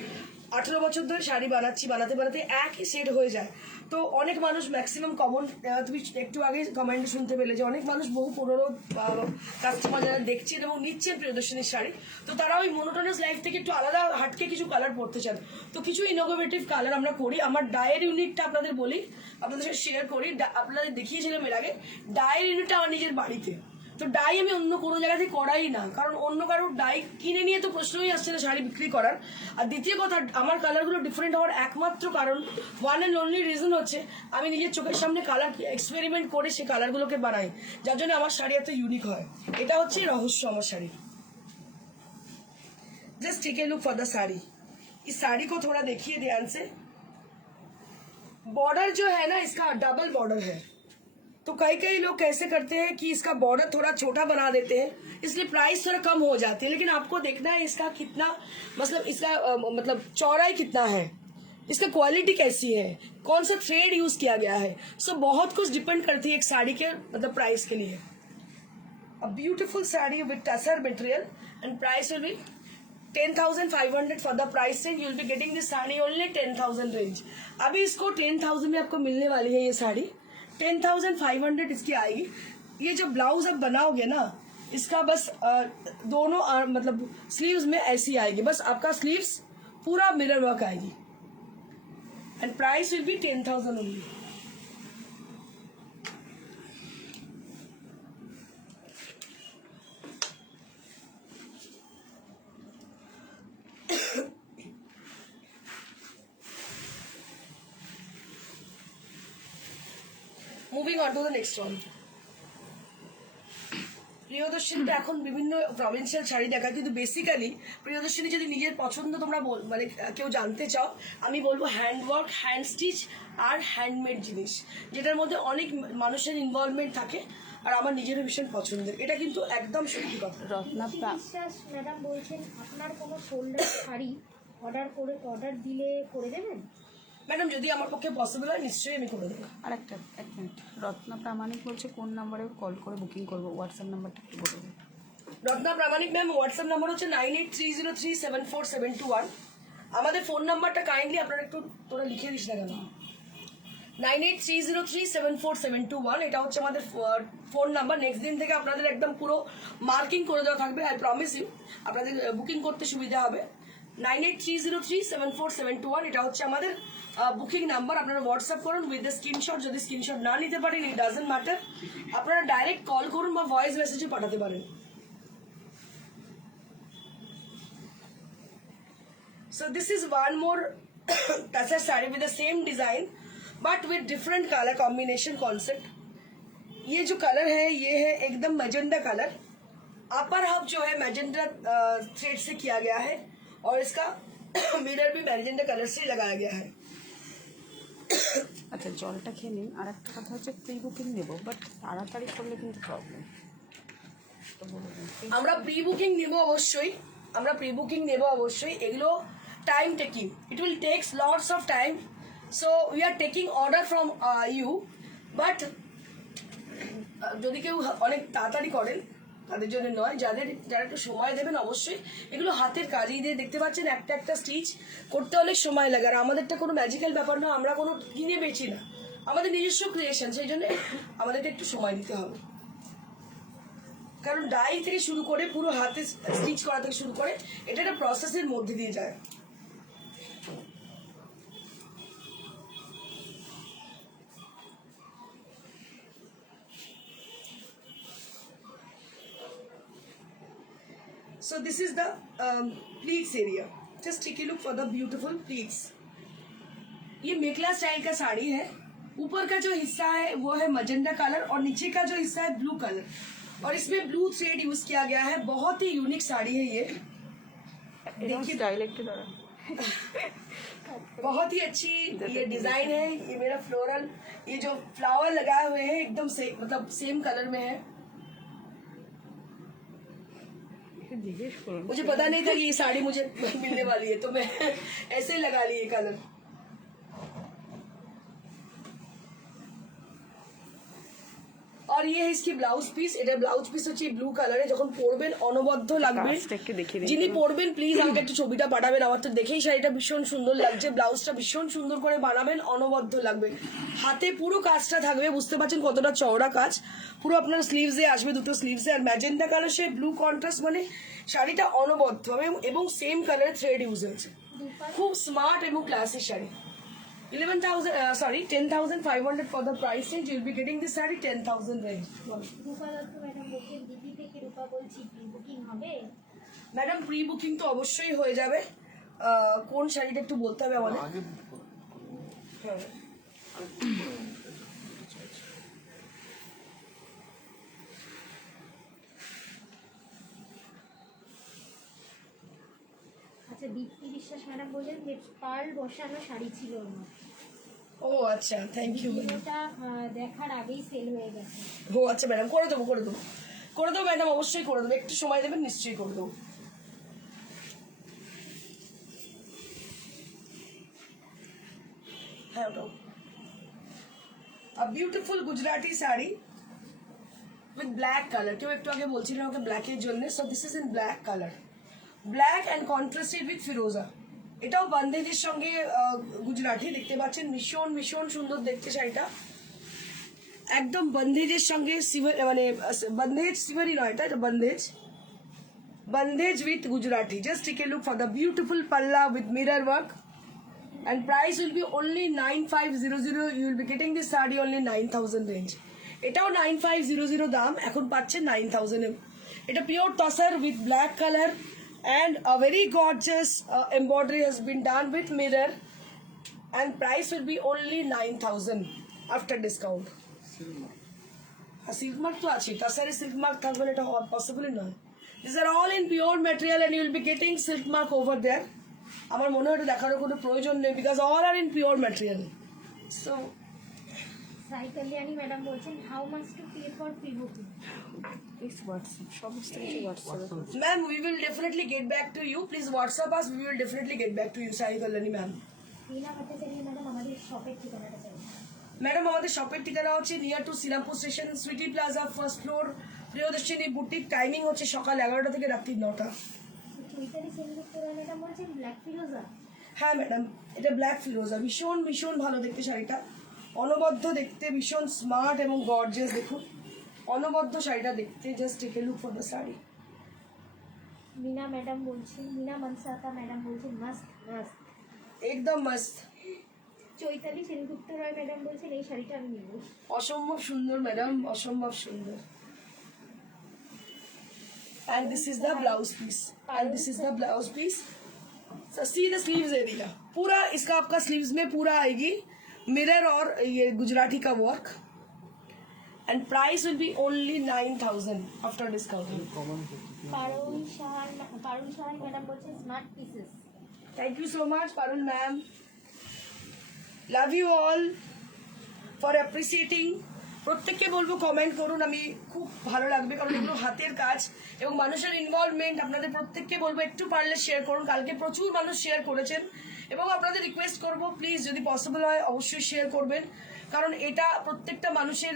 18 বছর ধরে শাড়ি বানাচ্ছি, বানাতে বানাতে একই সেট হয়ে যায়। তো অনেক মানুষ ম্যাক্সিমাম কমন, তুমি একটু আগে কমেন্টে শুনতে পেলে যে অনেক মানুষ বহু পুরোনো কাস্টমার যারা দেখছেন এবং নিচ্ছেন প্রিয়দর্শনীর শাড়ি, তো তারা ওই মোনোটোনাস লাইফ থেকে একটু আলাদা হাটকে কিছু কালার পরতে চান। তো কিছু ইনোভেটিভ কালার আমরা করি। আমার ডায়ের ইউনিটটা আপনাদের বলি, আপনাদের সাথে শেয়ার করি, আপনাদের দেখিয়েছিলাম এর আগে। ডায়ের ইউনিটটা আমার নিজের বাড়িতে, তো ডাই আমি অন্য কোনো জায়গা থেকে করাই না, কারণ অন্য কারোর ডাই কিনে নিয়ে তো প্রশ্নই আসছে না শাড়ি বিক্রি করার। আর দ্বিতীয় কথা, আমার কালারগুলো ডিফারেন্ট হওয়ার একমাত্র কারণ, ওয়ান অ্যান্ড অনলি রিজন হচ্ছে আমি নিজের চোখের সামনে কালার এক্সপেরিমেন্ট করে সেই কালারগুলোকে বানাই, যার জন্য আমার শাড়ি এত ইউনিক হয়। এটা হচ্ছে রহস্য আমার শাড়ির। Just take a look for the sari. इस साड़ी को थोड़ा देखिए ध्यान से, बॉर्डर जो है ना इसका डबल बॉर्डर है, तो कई लोग कैसे करते हैं कि इसका बॉर्डर थोड़ा छोटा बना देते हैं, इसलिए प्राइस थोड़ा कम हो जाती है। लेकिन आपको देखना है इसका कितना, मतलब इसका मतलब चौड़ाई कितना है, इसका क्वालिटी कैसी है, कौन सा थ्रेड यूज किया गया है, सो बहुत कुछ डिपेंड करती है एक साड़ी के मतलब प्राइस के लिए। A beautiful saree with tussar material and price will be 10,500 for the price range. You will be getting this sari only 10,000 range. अभी इसको 10,000 में आपको मिलने वाली है ये साड़ी, 10,500 इसकी आएगी। ये जो ब्लाउज आप बनाओगे ना, इसका बस दोनों मतलब स्लीव्स में ऐसी आएगी, बस आपका स्लीव्स पूरा मिरर वर्क आएगी, and price will be 10,000 only. Moving on to the next one. প্রিয়দর্শিনীটা এখন বিভিন্ন প্রভিন্সিয়াল শাড়ি দেখায়, কিন্তু বেসিক্যালি প্রিয়দর্শিনী যদি নিজের পছন্দ তোমরা মানে কেউ জানতে চাও, আমি বলবো হ্যান্ডওয়ার্ক, হ্যান্ড স্টিচ আর হ্যান্ডমেড জিনিস, যেটার মধ্যে অনেক মানুষের ইনভলভমেন্ট থাকে, আর আমার নিজেরও ভীষণ পছন্দের। এটা কিন্তু একদম সত্যি কথা। রত্না বিশ্বাস ম্যাডাম বলছেন আপনার কোনো ফোল্ডার শাড়ি অর্ডার দিলে করে দেবেন? ম্যাডাম যদি আমার পক্ষে পসিবল হয় নিশ্চয়ই আমি করে দেবো। আর একটা এক মিনিট, রত্না প্রামাণিক বলছে কোন নাম্বারে কল করে বুকিং করবো, হোয়াটসঅ্যাপ নাম্বারটা একটু বলে দেবেন। রত্না প্রামাণিক ম্যাম হোয়াটসঅ্যাপ নাম্বার হচ্ছে 9830374721। আমাদের ফোন নাম্বারটা কাইন্ডলি আপনারা একটু তোরা লিখে দিস না কেন, 9830374721, এটা হচ্ছে আমাদের ফোন নাম্বার। নেক্সট দিন থেকে আপনাদের একদম পুরো মার্কিং করে দেওয়া থাকবে, আই প্রমিস ইউ, আপনাদের বুকিং করতে সুবিধা হবে। 9830374721, এটা হচ্ছে আমাদের বুকিং নাম্বার। আপনারা হোয়াটসঅ্যাপ করুন উইথ দ্য স্ক্রিনশট, যদি স্ক্রিনশট না নিতে পারেন ইট ডাজেন্ট ম্যাটার, আপনারা ডাইরেক্ট কল করুন বা ভয়েস মেসেজও পাঠাতে পারেন। So this is one more Tassa saree with the same design but with different color combination concept. ये जो कलर है ये है एकदम मैजेंडा कलर, अपर हब जो है मैजेंडा थ्रेड से किया गया है और इसका मिरर भी मैजेंडा कलर से लगाया गया है। আচ্ছা জলটা খেয়ে নিন। আর একটা কথা হচ্ছে প্রি বুকিং দেবো, বাট তাড়াতাড়ি করলে কিন্তু প্রবলেম। আমরা প্রি বুকিং নেব অবশ্যই, আমরা প্রি বুকিং নেব অবশ্যই, এগুলো time taking, it will takes lots of time, so we are taking order from you, but যদি কেউ অনেক তাড়াতাড়ি করেন তাদের জন্য নয়, যারা একটু সময় দেবেন অবশ্যই। এগুলো হাতের কাজই দিয়ে দেখতে পাচ্ছেন, একটা একটা স্টিচ করতে অনেক সময় লাগে, আর আমাদেরটা কোনো ম্যাজিক্যাল ব্যাপার না, আমরা কোনো কিনে বেচি না, আমাদের নিজস্ব ক্রিয়েশন, সেই জন্য আমাদেরকে একটু সময় দিতে হবে। কারণ ডাই থেকে শুরু করে পুরো হাতে স্টিচ করা থেকে শুরু করে এটা একটা প্রসেসের মধ্যে দিয়ে যায়। So this is the pleats area. Just take a look for the beautiful pleats. ये मेखला स्टाइल का साड़ी है, ऊपर का जो हिस्सा है वो है मजेंडा कलर और नीचे का जो हिस्सा है ब्लू कलर, और इसमें ब्लू थ्रेड यूज किया गया है। बहुत ही यूनिक साड़ी है ये, देखिए बहुत ही अच्छी ये डिजाइन है। ये मेरा फ्लोरल, ये जो फ्लावर लगाए हुए हैं एकदम से मतलब सेम कलर में है। मुझे पता नहीं था कि ये साड़ी मुझे मिलने वाली है, तो मैं ऐसे ही लगा ली ये कलर। और ये है इसकी ব্লাউজ পিস, এটা ব্লাউজ পিস হচ্ছে ব্লু কালারে, যখন পরবেন অনবদ্য লাগবে। যিনি পরবেন প্লিজ আমাকে একটু ছবিটা পাঠাবেন, আমার তো দেখেই শাড়িটা ভীষণ সুন্দর লাগছে, ব্লাউজটা ভীষণ সুন্দর করে বানাবেন, অনবদ্য লাগবে। হাতে পুরো কাজটা থাকবে, বুঝতে পারছেন কতটা চওড়া কাজ, পুরো আপনার স্লিভসে আসবে, দুটো স্লিভসে, আর ম্যাজেন্টা কালার সে ব্লু কন্ট্রাস্ট, মানে শাড়িটা অনবদ্য হবে এবং সেম কালারের থ্রেড ইউজ হয়েছে, খুব স্মার্ট এবং classy sari. 10,500 for the price range. You'll be getting this saree 10,000 range. Rupa Dutta madam বলছেন দিদি থেকে রূপা বলছি প্রি বুকিং হবে? ম্যাডাম প্রি বুকিং তো অবশ্যই হয়ে যাবে। কোন শাড়িটা একটু বলতে হবে আমাদের। হ্যাঁ আচ্ছা দীপ্তি বিশ্বাস ম্যাডাম বলছেন যে পার্ল বসানো শাড়ি ছিল আমার। ও আচ্ছা, থ্যাংক ইউ। ওটা দেখার আগেই সেল হয়ে গেছে। ও আচ্ছা ম্যাডাম, করে দেবো ম্যাডাম, অবশ্যই করে দেবো, একটু সময় দেবেন, নিশ্চয়ই করে দেবো। হ্যাঁ ওটাও beautiful Gujarati sari with black colour. কেউ একটু আগে বলছিলেন আমাকে ব্ল্যাকের জন্য, so this is in black colour, black and contrasted with ফিরোজা। এটাও বন্ধেজের সঙ্গে গুজরাটি, দেখতে পাচ্ছেন ভীষণ ভীষণ সুন্দর দেখতে শাড়িটা, একদম বন্ধেজের সঙ্গে মানে বন্ধেজ সিভারি নয়, এটা bandhej with Gujarati. Just take a look for the beautiful palla with mirror work, and price will be only 9500. You will be getting this saree only 9,000 range. এটাও 9500 দাম, এখন পাচ্ছেন 9,000 এ। এটা pure tussar with black colour and a very gorgeous embroidery has been done with mirror, and price will be only 9,000 after discount. Silk mark তো আছে, তার সাথে silk mark থাকবে না, এটা পসিবলই নয়। These are all in pure material and you will be getting silk mark over there. আমার মনে হয় এটা দেখানোর কোনো প্রয়োজন নেই, because all are in pure material. So Sai Kalyani madam বলছেন how much to pay for pre booking. Please WhatsApp, সমস্ত কিছু হোয়াটসঅ্যাপে। ma'am, we will definitely get back to you. Please WhatsApp us. We will definitely get back to you, Sai Kalani ma'am. Rina Bhattacharya madam আমাদের শপের ঠিকানাটা চাই। Madam আমাদের শপের ঠিকানা হচ্ছে near to Shrirampur station, Sweety Plaza, first floor, Priyadarshini boutique. Timing হচ্ছে সকাল 11টা থেকে রাত্রি 9টা। চৈতালি সেনগুপ্ত রায় ম্যাডাম বলছেন ব্ল্যাক ফিরোজা। হ্যাঁ ম্যাডাম, এটা ব্ল্যাক ফিরোজা, ভীষণ ভীষণ ভালো দেখতে শাড়িটা, অনবদ্য দেখতে, ভীষণ স্মার্ট এবং গর্জিয়াস। দেখুন অনবদ্য শাড়িটা দেখতে, just take a look for the sari. Meena madam বলছেন, মিনা মনসাতা ম্যাডাম বলছেন মাস্ট মাস্ট। একদম মস্ত। চৈতালি সেনগুপ্ত রায় ম্যাডাম বলছেন এই শাড়িটা আমি নেব। অসম্ভব সুন্দর ম্যাডাম, অসম্ভব সুন্দর। And this is the blouse piece. And this is the blouse piece. So see the sleeves area. पूरा इसका आपका sleeves में पूरा आएगी मिरर और ये गुजराती का work. And price will be only 9,000 after discount. Parul Sahan madam বলছেন smart pieces. Thank you so much, Parul ma'am. Love you all for appreciating. প্রত্যেককে বলবো কমেন্ট করুন, আমি খুব ভালো লাগবে, কারণ এগুলো হাতের কাজ এবং মানুষের ইনভলভমেন্ট। আপনাদের প্রত্যেককে বলবো একটু পারলে শেয়ার করুন, কালকে প্রচুর মানুষ শেয়ার করেছেন এবং আপনাদের রিকোয়েস্ট করবো প্লিজ যদি পসিবল হয় অবশ্যই শেয়ার করবেন, কারণ এটা প্রত্যেকটা মানুষের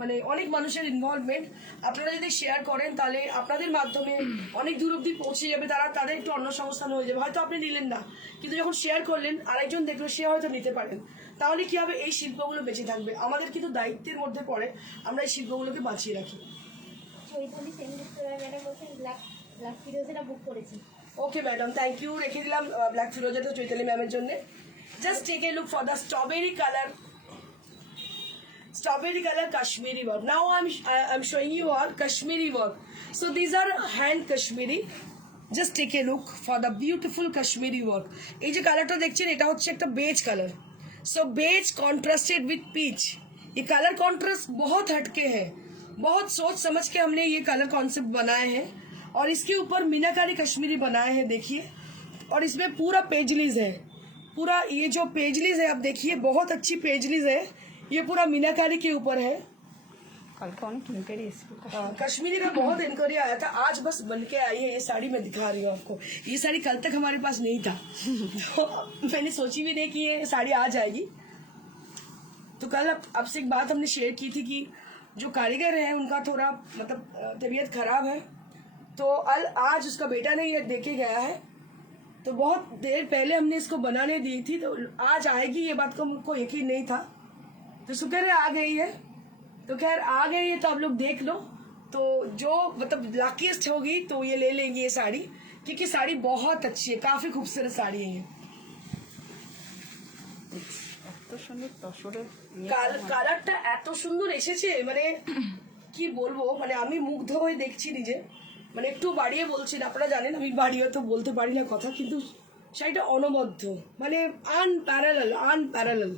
মানে অনেক মানুষের ইনভলভমেন্ট। আপনারা যদি শেয়ার করেন তাহলে আপনাদের মাধ্যমে অনেক দূর অব্দি পৌঁছে যাবে, তাদের একটু অন্য সংস্থান হয়ে যাবে। হয়তো আপনি নিলেন না, কিন্তু যখন শেয়ার করলেন আরেকজন দেখলো, সে হয়তো নিতে পারেন, তাহলে কি হবে, এই শিল্পগুলো বেঁচে থাকবে। আমাদের কিন্তু দায়িত্বের মধ্যে পড়ে আমরা এই শিল্পগুলোকে বাঁচিয়ে রাখি। চৈতালি সেনগুপ্ত রায় ম্যাডাম বলছেন ব্ল্যাক ফিরোজাটা বুক করেছি। Okay madam, thank you. রেখে দিলাম ব্ল্যাক ফিরোজাটা চৈতালি ম্যামের জন্য। Just take a look for the strawberry colour Kashmiri work. Now I'm showing you all Kashmiri work. So these are hand Kashmiri. Just take a look for the beautiful Kashmiri work. এই যে কালারটা দেখছেন এটা হচ্ছে একটা beige colour. So beige contrasted with peach. ये colour contrast बहुत हटके है, बहुत सोच समझ के हमने ये कलर कॉन्सेप्ट बनाए हैं और इसके ऊपर मीनाकारी कश्मीरी बनाए हैं, देखिए। और इसमें पूरा पेजलीज है, पूरा ये जो पेजलीज है आप देखिए, बहुत अच्छी पेजलीज है, ये पूरा मीनाकारी के ऊपर है। কালকে অনেক ইনকোয়ারি এসেছিল। कश्मीरी का बहुत इंक्वायरी आया था, आज बस बन के आई है ये साड़ी। मैं दिखा रही हूँ आपको, ये साड़ी कल तक हमारे पास नहीं था तो मैंने सोची भी नहीं कि ये साड़ी आ जाएगी। तो कल आपसे एक बात हमने शेयर की थी कि जो कारीगर है उनका थोड़ा मतलब तबीयत खराब है, तो आज उसका बेटा ने ये देके गया है, तो बहुत देर पहले हमने इसको बनाने दी थी, तो आज आएगी ये बात को मुझको यकीन नहीं था, तो शुक्र है आ गई है। तो खैर आ गई है तो आप लोग देख लो, तो जो मतलब लकीस्ट होगी तो ये ले लेंगी ये साड़ी, क्योंकि साड़ी बहुत अच्छी है, काफी खूबसूरत साड़ी है ये। এত সুন্দর তসরের কালারটা এত সুন্দর এসেছে, মানে কি বলবো, মানে আমি মুগ্ধ হয়ে দেখছি নিজে, মানে একটু বাড়িয়ে বলছি না, আপনারা জানেন আমি বাড়িয়ে তো বলতে পারি না কথা, কিন্তু শাড়িটা অনবদ্য, মানে আনপ্যারালাল।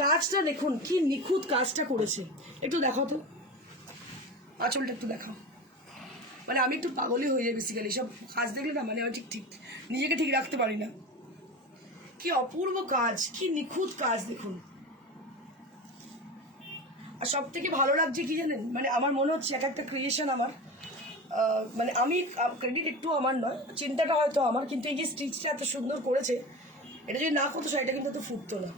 কাজটা দেখুন কি নিখুঁত কাজটা করেছে, একটু দেখো তো আঁচলটা একটু দেখাও। মানে আমি একটু পাগলই হয়ে যাই বেসিক্যালি সব কাজ দেখলে না, মানে আমি ঠিক নিজেকে ঠিক রাখতে পারি না। কি অপূর্ব কাজ, কি নিখুঁত কাজ দেখুন। আর সব থেকে ভালো লাগছে কি জানেন, মানে আমার মনে হচ্ছে এক একটা ক্রিয়েশন আমার, মানে আমি ক্রেডিট একটু আমার নয়, চিন্তাটা হয়তো আমার, কিন্তু এই যে স্টিচটা এত সুন্দর করেছে, এটা যদি না করতো শাড়িটা কিন্তু এত ফুটতো না।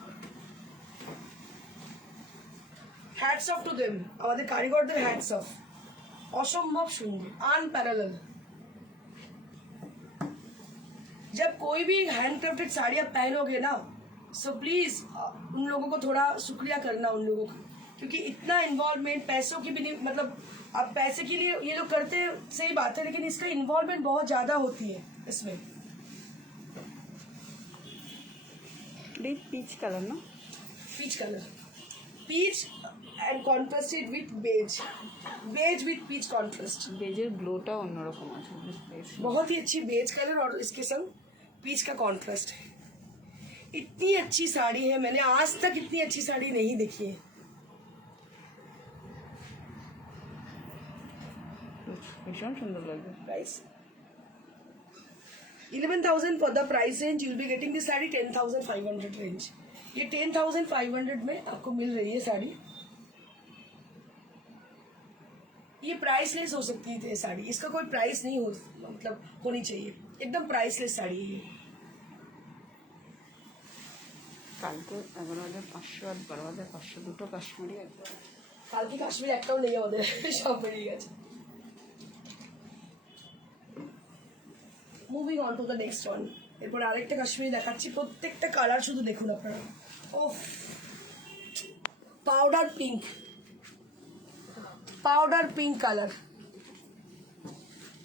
হ্যাটস অফ টু দেম, আমাদের কারিগরদের হ্যাটস অফ, असंभव सुंदर, अनपैरेलल। जब कोई भी हैंडक्राफ्टेड साड़ी आप पहनोगे ना, सो प्लीज उन लोगों को थोड़ा शुक्रिया करना उन लोगों का, क्योंकि इतना इन्वॉल्वमेंट, पैसों की भी नहीं, मतलब अब पैसे के लिए ये लोग करते सही बात है, लेकिन इसका इन्वॉल्वमेंट बहुत ज्यादा होती है इसमें। পিচ কালার না, peach colour, peach and contrasted with beige with peach contrast। বেজের গ্লোটা অন্যরকম আছে, বেশ बहुत ही अच्छी बेज कलर और इसके संग पीच का कॉन्ट्रास्ट है। इतनी अच्छी साड़ी है, मैंने आज तक इतनी अच्छी साड़ी नहीं देखी है। ভীষণ সুন্দর লাগবে। Price 11,000 for the price range. You'll be getting this sari 10,500 range. ये 10,500 में आपको मिल रही है साड़ी। ये प्राइसलेस हो सकती है साड़ी, इसका कोई प्राइस नहीं हो मतलब होनी चाहिए, एकदम प्राइसलेस साड़ी है ये। কালকে 11,500 আর 12,500 দুটো কাশ্মীরি একবার। কালকে কাশ্মীর একটাও নেই আমাদের, সব বেরিয়ে গেছে। Moving on to the next one. এরপর আরেকটা কাশ্মীরি দেখাচ্ছি, প্রত্যেকটা কালার শুধু দেখুন আপনারা। ওফ, powder pink, powder pink colour,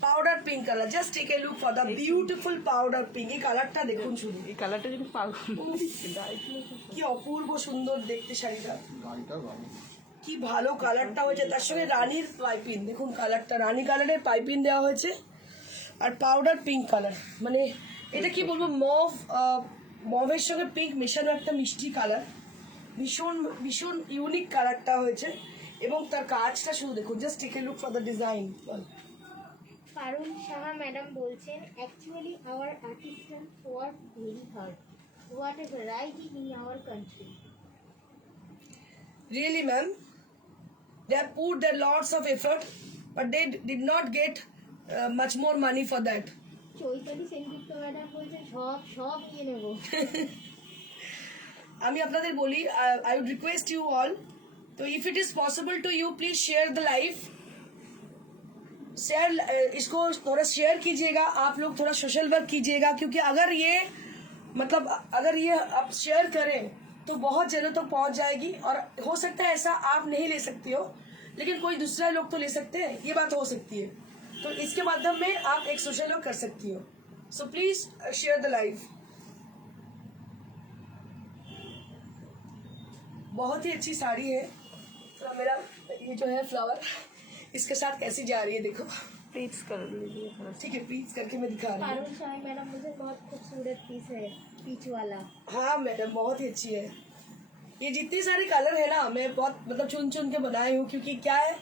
powder pink colour. Just take a look for the beautiful powder pink. এই কালারটা দেখুন শুধু, এই কালারটা যদি পাগল কি অপূর্ব সুন্দর দেখতে শাড়িটা, কি ভালো কালারটা হয়েছে। তার সঙ্গে রানীর পাইপিং, দেখুন কালারটা রানী কালারের পাইপিং দেওয়া হয়েছে, আর পাউডার পিঙ্ক কালার, মানে এটা কি বলবো, মভ, মভের সঙ্গে পিঙ্ক মেশানো একটা মিষ্টি কালার। ভীষণ ভীষণ ইউনিক কালারটা হয়েছে, এবং তার কাজটা শুধু দেখুন। Just take a look for the design. Parul Saha madam বলছেন, actually our artists work very hard, what a variety in our country. Really, ma'am, they have put their lots of effort, but they did not get much more money for that. Chaitali Sengupta madam বলছেন সব সব নিয়ে নেবো। আমি আপনাদের বলি, I would request you all, तो if it is possible to you, please share the live, share, इसको थोड़ा शेयर कीजिएगा आप लोग, थोड़ा सोशल वर्क कीजिएगा, क्योंकि अगर ये मतलब अगर ये आप शेयर करें तो बहुत जगह तो पहुंच जाएगी, और हो सकता है ऐसा आप नहीं ले सकती हो, लेकिन कोई दूसरा लोग तो ले सकते हैं, ये बात हो सकती है। तो इसके माध्यम में आप एक सोशल वर्क कर सकती हो। So please share the live. बहुत ही अच्छी साड़ी है। तो मेरा ये जो है फ्लावर, इसके साथ कैसी जा रही है देखो। प्लीज कर लीजिए थोड़ा सा। ठीक है, प्लीज करके मैं दिखा रही हूँ। पारुल शाह मैडम मुझे बहुत खूबसूरत पीस है, पीच वाला। हाँ मैडम, बहुत ही अच्छी है। ये जितनी सारे कलर है ना, मैं बहुत मतलब चुन चुन के बनाई हूँ, क्योंकि क्या है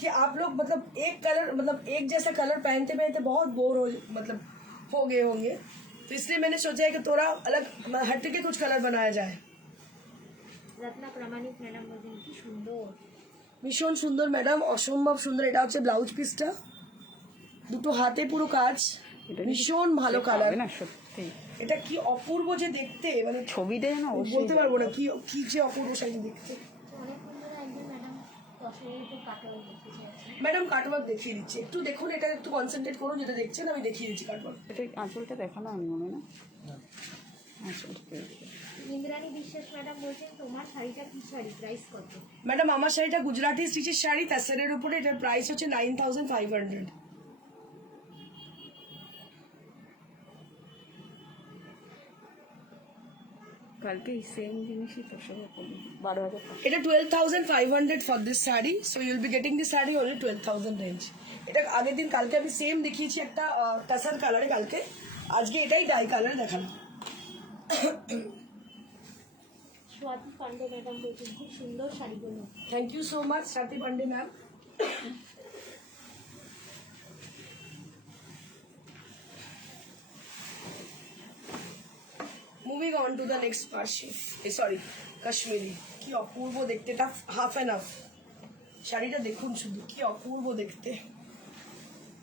कि आप लोग मतलब एक कलर, मतलब एक जैसा कलर पहनते पहनते बहुत बोर हो गए होंगे, तो इसलिए मैंने सोचा है कि थोड़ा अलग हट के कुछ कलर बनाया जाए। রত্না প্রামাণিক ম্যাডাম বলছেন কি সুন্দর। ভীষণ সুন্দর ম্যাডাম, অসম্ভব সুন্দর। এটা হচ্ছে ব্লাউজ পিসটা, দুটো হাতে পুরো কাজ, ভীষণ ভালো কালার না সত্যি, এটা কি অপূর্ব যে দেখতে, মানে ছবিটা যেন বলতে পারবো না কি কি যে অপূর্ব শাড়ি দেখতে। অনেকক্ষণ ধরে একজন ম্যাডাম দশে একটু কাটাও দেখতে চাইছেন। ম্যাডাম কাটওয়ার্ক দেখিয়ে দিচ্ছি, একটু দেখুন, এটা একটু কনসেন্ট্রেট করুন, যেটা দেখছেন আমি দেখিয়ে দিচ্ছি কাটওয়ার্ক। এটা আঁচলটা দেখানো আমি মনে না আঁচলটা পেয়ে গেছি। ইন্দ্রাণী বিশ্বাস ম্যাডাম বলছেন তোমার শাড়িটা কি শাড়ি, প্রাইস কত? ম্যাডাম আমার শাড়িটা গুজরাটি স্টিচের শাড়ি, তাসেরের উপরে, এটার প্রাইস হচ্ছে 9,500। কালকে সেম জিনিসই তোর সাথে 12,000 এটা 12,500 for this sari. So you'll be getting this sari only 12,000 range. এটা আগের দিন কালকে আমি সেম দেখিয়েছি একটা টাসার কালারে কালকে, আজকে এটাই ডাই কালারে দেখালাম। স্বাতি পান্ডে ম্যাডাম বলছেন খুব সুন্দর শাড়িগুলো। Thank you so much Swati Pandey ma'am. Moving on to the next Parsi, sorry Kashmiri. কি অপূর্ব দেখতে, এটা হাফ অ্যান্ড হাফ। শাড়িটা দেখুন শুধু, কি অপূর্ব দেখতে।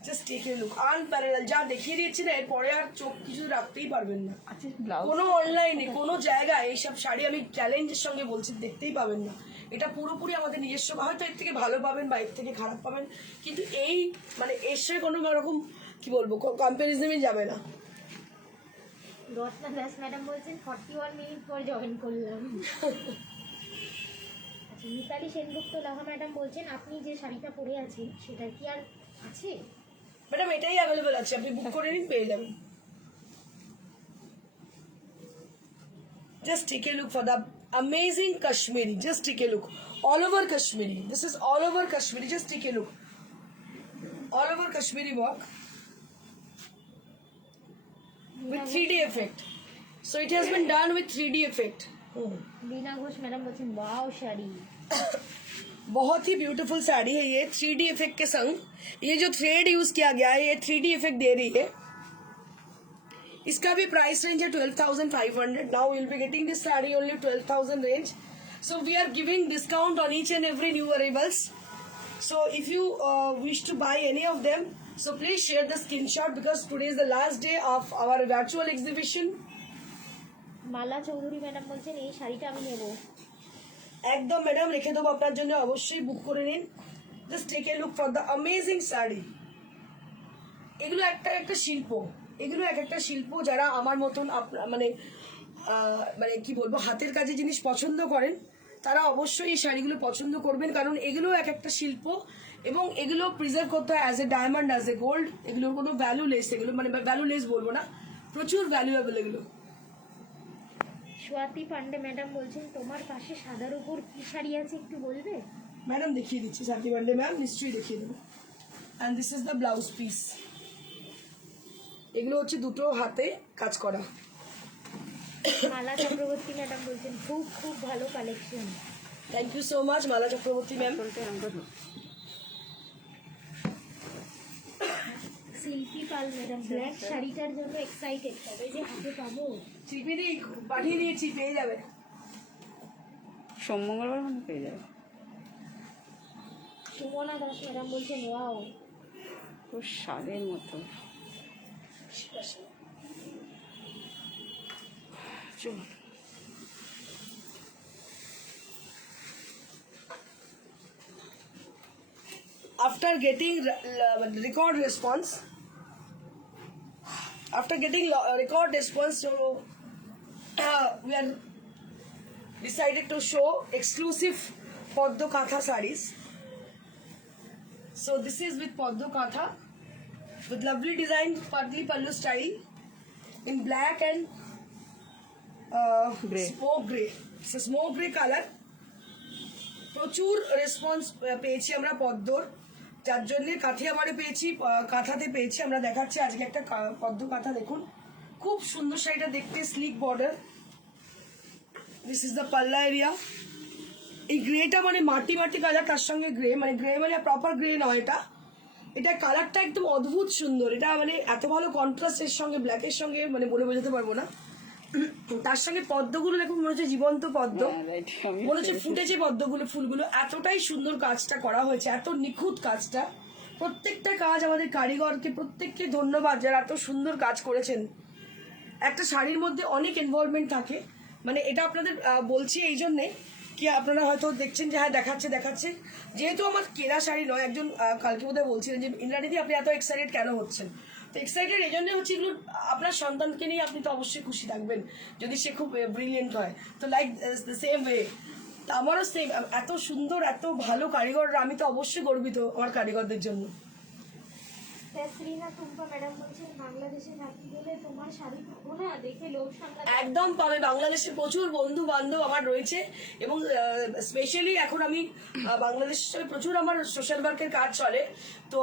Just take a look, unparallel. যা দেখিয়ে দিচ্ছি না, এরপরে আর চোখ কিছু রাখতেই পারবেন না। আচ্ছা ব্লাউজ কোনো অনলাইনে কোনো জায়গায় এইসব শাড়ি আমি চ্যালেঞ্জের সঙ্গে বলছি দেখতেই পাবেন না। এটা পুরোপুরি আমাদের নিজস্ব, হয়তো এর থেকে ভালো পাবেন বা এর থেকে খারাপ পাবেন, কিন্তু এই মানে এর সঙ্গে কোনো রকম কি বলবো কম্পারিজনই যাবে না। রত্না দাস ম্যাডাম বলছেন 41 মিনিট পর জয়েন করলাম। আচ্ছা, মিতালি সেনগুপ্ত লাহা ম্যাডাম বলছেন আপনি যে শাড়িটা পরে আছেন সেটা কি আর আছে? ম্যাডাম এটাই অ্যাভেলেবল আছে, আপনি বুক করে নিন, পেয়ে যাবেন। Just take a look for the amazing Kashmiri. Just take a look. All over Kashmiri. This is all over Kashmiri. Just take a look. All over Kashmiri work with 3D effect. So it has been done with 3D effect. Leena Ghosh madam বলছেন wow sari. बहुत ही beautiful sari है ये 3D effect के संग। ये जो thread use किया गया है ये 3D इफेक्ट दे रही है। इसका भी प्राइस रेंज है 12,500। Now will be getting this sari only 12,000 range. So we are giving discount on each and every new arrivals. So if you wish to buy any of them, so please share the screenshot because today is the last day of our virtual exhibition. Mala Chowdhury madam বলছেন এই শাড়িটা আমি নেব। একদম madam রেখে দেবো আপনার জন্য, অবশ্যই বুক করে নিন। Just take a look for the amazing sari. এগুলো একটা একটা শিল্প, এগুলো এক একটা শিল্প। যারা আমার মতন মানে মানে কি বলবো হাতের কাজে জিনিস পছন্দ করেন তারা অবশ্যই এই শাড়িগুলো পছন্দ করবেন, কারণ এগুলো এক একটা শিল্প এবং এগুলো প্রিজার্ভ করতে হয় as a diamond, as a gold. এগুলোর কোনো ভ্যালুলেস, এগুলো মানে ভ্যালুলেস বলবো না, প্রচুর ভ্যালুয়েবল এগুলো। স্বাতি পান্ডে ম্যাডাম বলছেন তোমার পাশে সাদার উপর কি শাড়ি আছে একটু বলবে? ম্যাডাম দেখিয়ে দিচ্ছি, স্বাতি পান্ডে ম্যাম নিশ্চয়ই দেখিয়ে দেবো। And this is the blouse piece. এগুলো হচ্ছে দুটো হাতে কাজ করা। মালা চক্রবর্তী ম্যাডাম বলছেন খুব খুব ভালো collection. Thank you so much Mala Chakraborty ma'am. Shilpi Pal madam black শাড়িটার জন্য এক্সাইটেড, কবে যে হাতে পাবো। শিল্পীদি পাঠিয়ে দিয়েছি, পেয়ে যাবে। সোম মঙ্গলবার মানে পেয়ে যাবে। সুমনা দাস ম্যাডাম বলছেন ওয়াও খুব স্বাদের মতো। চলো After getting record response, so we are decided to show exclusive Poddo Katha sarees. So this is with Poddo Katha with lovely design, Padli Pallu style in black and Grey. smoke grey. It's a smoke grey color. প্রচুর response পেয়েছি আমরা পদ্মর, যার জন্য কাঠিয়াবাড়ে পেয়েছি, কাঁথাতে পেয়েছি। আমরা দেখাচ্ছি আজকে একটা পদ্ম কাঁথা, দেখুন খুব সুন্দর শাড়িটা দেখতে, slick border. This is the পাল্লা এরিয়া। এই গ্রেটা মানে মাটি মাটি কালার, তার সঙ্গে গ্রে মানে প্রপার গ্রে নয়, এটা কালারটা একদম অদ্ভুত সুন্দর। এটা মানে এত ভালো কন্ট্রাস্টের সঙ্গে ব্ল্যাকের সঙ্গে মানে বলে বোঝাতে পারবো না। তার সঙ্গে পদ্মগুলো দেখুন মনে হচ্ছে জীবন্ত পদ্ম, মনে হচ্ছে ফুটেছে পদ্মগুলো, ফুলগুলো। এতটাই সুন্দর কাজটা করা হয়েছে, এত নিখুঁত কাজটা। প্রত্যেকটা কাজ আমাদের কারিগরকে প্রত্যেককে ধন্যবাদ যারা এত সুন্দর কাজ করেছেন। একটা শাড়ির মধ্যে অনেক ইনভলভমেন্ট থাকে, মানে এটা আপনাদের বলছি এই জন্যে কি আপনারা হয়তো দেখছেন যে হ্যাঁ দেখাচ্ছে, যেহেতু আমার কেনা শাড়ি নয়। একজন কালকে বোধহয় বলছিলেন যে ইন্দ্রাণীদি আপনি এত এক্সাইটেড কেন হচ্ছেন। তো এক্সাইটেড এই জন্য হচ্ছে, এগুলো আপনার সন্তানকে নিয়ে আপনি তো অবশ্যই খুশি থাকবেন যদি সে খুব ব্রিলিয়েন্ট হয়। তো লাইক দ্য সেম ওয়ে আমারও সেম, এত সুন্দর এত ভালো কারিগররা, আমি তো অবশ্যই গর্বিত আমার কারিগরদের জন্য। শ্রীনা টুম্পা ম্যাডাম বলছেন বাংলাদেশে থাকতে গেলে তোমার শাড়ি পাবো না, দেখে লোক সামলাতে। একদম পাবে, বাংলাদেশের প্রচুর বন্ধু বান্ধব আমার রয়েছে এবং স্পেশালি এখন আমি বাংলাদেশে প্রচুর আমার সোশ্যাল ওয়ার্কের কাজ চলে। তো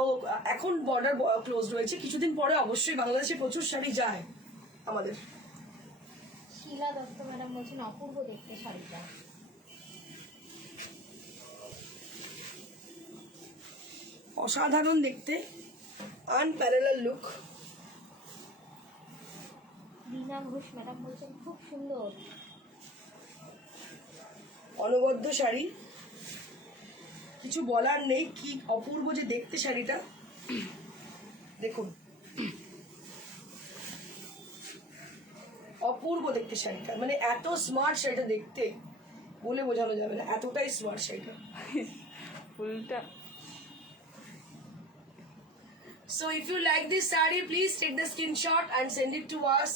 এখন বর্ডার ক্লোজ রয়েছে, কিছুদিন পরে অবশ্যই বাংলাদেশে প্রচুর শাড়ি যায় আমাদের। শিলা দত্ত ম্যাডাম বলছেন অপূর্ব দেখতে শাড়িটা। অসাধারণ দেখতে, unparallel look. Rina Ghosh madam বলছেন খুব সুন্দর। অনবদ্য শাড়ি, কিছু বলার নেই, কি অপূর্ব যে দেখতে শাড়িটা। দেখুন অপূর্ব দেখতে শাড়িটা, মানে এত স্মার্ট শাড়িটা দেখতে, বলে বোঝানো যাবে না, এতটাই স্মার্ট শাড়িটা। ফুলটা So if you like this saree, please take the screenshot and send it to us.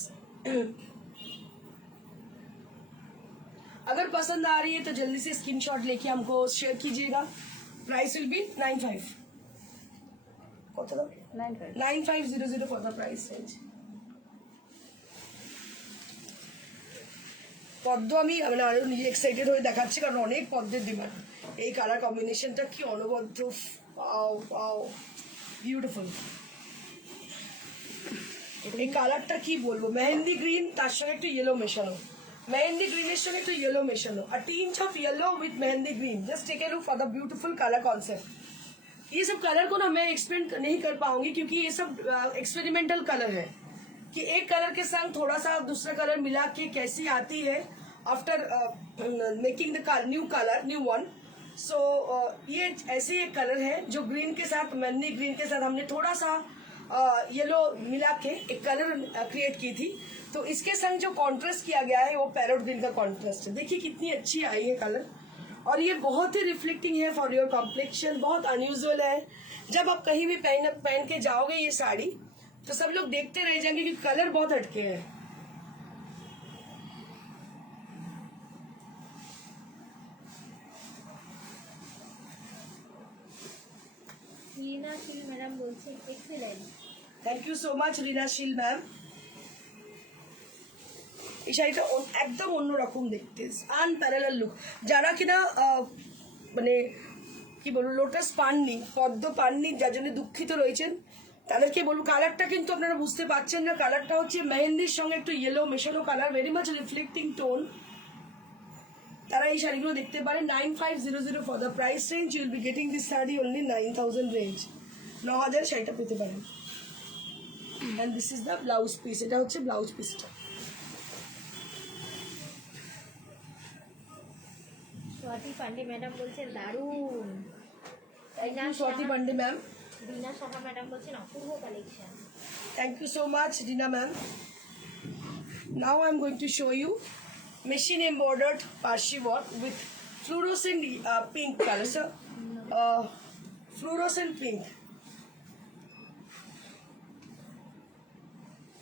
अगर पसंद आ रही है तो जल्दी से स्क्रीनशॉट लेके हमको शेयर कीजिएगा। प्राइस विल बी 95 কত দাম 9500 for the price range। পদ্ম আমি মানে আরো নিজে এক্সাইটেড হয়ে দেখাচ্ছি, কারণ অনেক পদ্মের ডিমান্ড। এই কালার কম্বিনেশনটা কি অনবদ্য, পাও পাও বিউটিফুল। এই কালারটা কি বলবো, মেহেন্দি গ্রিন তার সঙ্গে একটু ইয়েলো মেশানো, Mehendi greenish to yellow meshano. A tinge of yellow with mehendi green. Just take a look for the beautiful color concept. ये सब कलर को ना मैं एक्सप्लेन नहीं कर पाऊंगी क्योंकि ये सब एक्सपेरिमेंटल कलर है कि एक कलर के संग थोड़ा सा दूसरा कलर मिला के कैसी आती है after making the new one. So ये ऐसे एक कलर है जो ग्रीन के साथ मेहंदी ग्रीन के साथ हमने थोड़ा सा येलो मिला के एक कलर क्रिएट की थी. तो इसके संग जो कॉन्ट्रास्ट किया गया है वो पैरोट ग्रीन का कॉन्ट्रास्ट है. देखिए कितनी अच्छी आई है कलर और ये बहुत ही रिफ्लेक्टिंग है फॉर योर कॉम्प्लेक्शन. बहुत अनयूजुअल है. जब आप कहीं भी पहन के जाओगे ये साड़ी तो सब लोग देखते रह जाएंगे कि कलर बहुत हटके है. रीना शील ম্যাডাম বলছেন excellent. Thank you so much Rina Sheel ma'am. এই শাড়িটা একদম অন্যরকম দেখতে, আনপ্যারালাল লুক. যারা কিনা মানে কি বলবো লোটাস পাননি, পদ্ম পাননি, যার জন্য দুঃখিত রয়েছেন তাদেরকে বলবো কালারটা কিন্তু আপনারা বুঝতে পারছেন না. কালারটা হচ্ছে মেহেন্দির সঙ্গে একটু ইয়েলো মেশানো colour, very much reflecting tone. তারা এই শাড়িগুলো দেখতে পারেন. 9500 for the price range you will be getting this sari only 9000 range. 9000 শাড়িটা পেতে পারেন. And this is the blouse piece. এটা হচ্ছে ব্লাউজ পিসটা. স্বাতি পান্ডে ম্যাডাম বলছেন দারুণ. স্বাতি পান্ডে ম্যাম, রিনা সাহা ম্যাডাম বলছেন অপূর্ব collection. thank you so much Rina ma'am. Now I'm going to show you machine embroidered parshi work with fluorescent pink color. So fluorescent pink,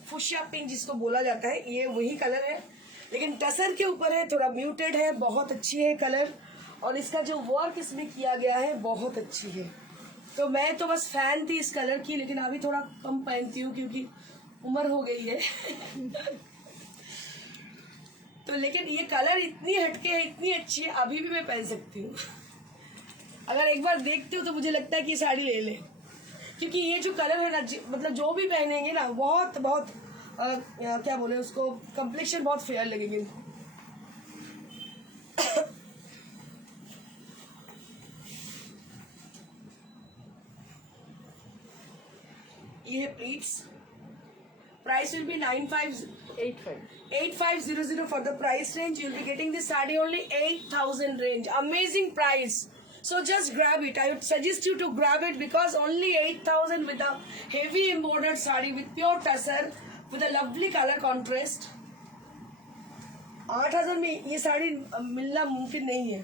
fuchsia pink जिसको बोला जाता है, ये वही कलर है लेकिन टसर के ऊपर है, थोड़ा म्यूटेड है. बहुत अच्छी है कलर और इसका जो वर्क इसमें किया गया है बहुत अच्छी है. तो मैं तो बस फैन थी इस कलर की लेकिन अभी थोड़ा कम पहनती हूँ क्योंकि उम्र हो गई है. तो लेकिन ये कलर इतनी हटके है, इतनी अच्छी है, अभी भी मैं पहन सकती हूँ. अगर एक बार देखती हूँ तो मुझे लगता है कि ये साड़ी ले ले क्योंकि ये जो कलर है ना मतलब जो भी पहनेंगे ना बहुत बहुत क्या बोले उसको कम्प्लेक्शन बहुत फेयर लगेगी. ये है pleats. Price will be 8500 for the price range. You'll be getting this saree only 8000 range. Amazing price. So just grab it. I would suggest you to grab it because only 8000 with a heavy embroidered saree with pure tussar with a lovely color contrast. 8000 में ये साड़ी मिलना मुमकिन नहीं है.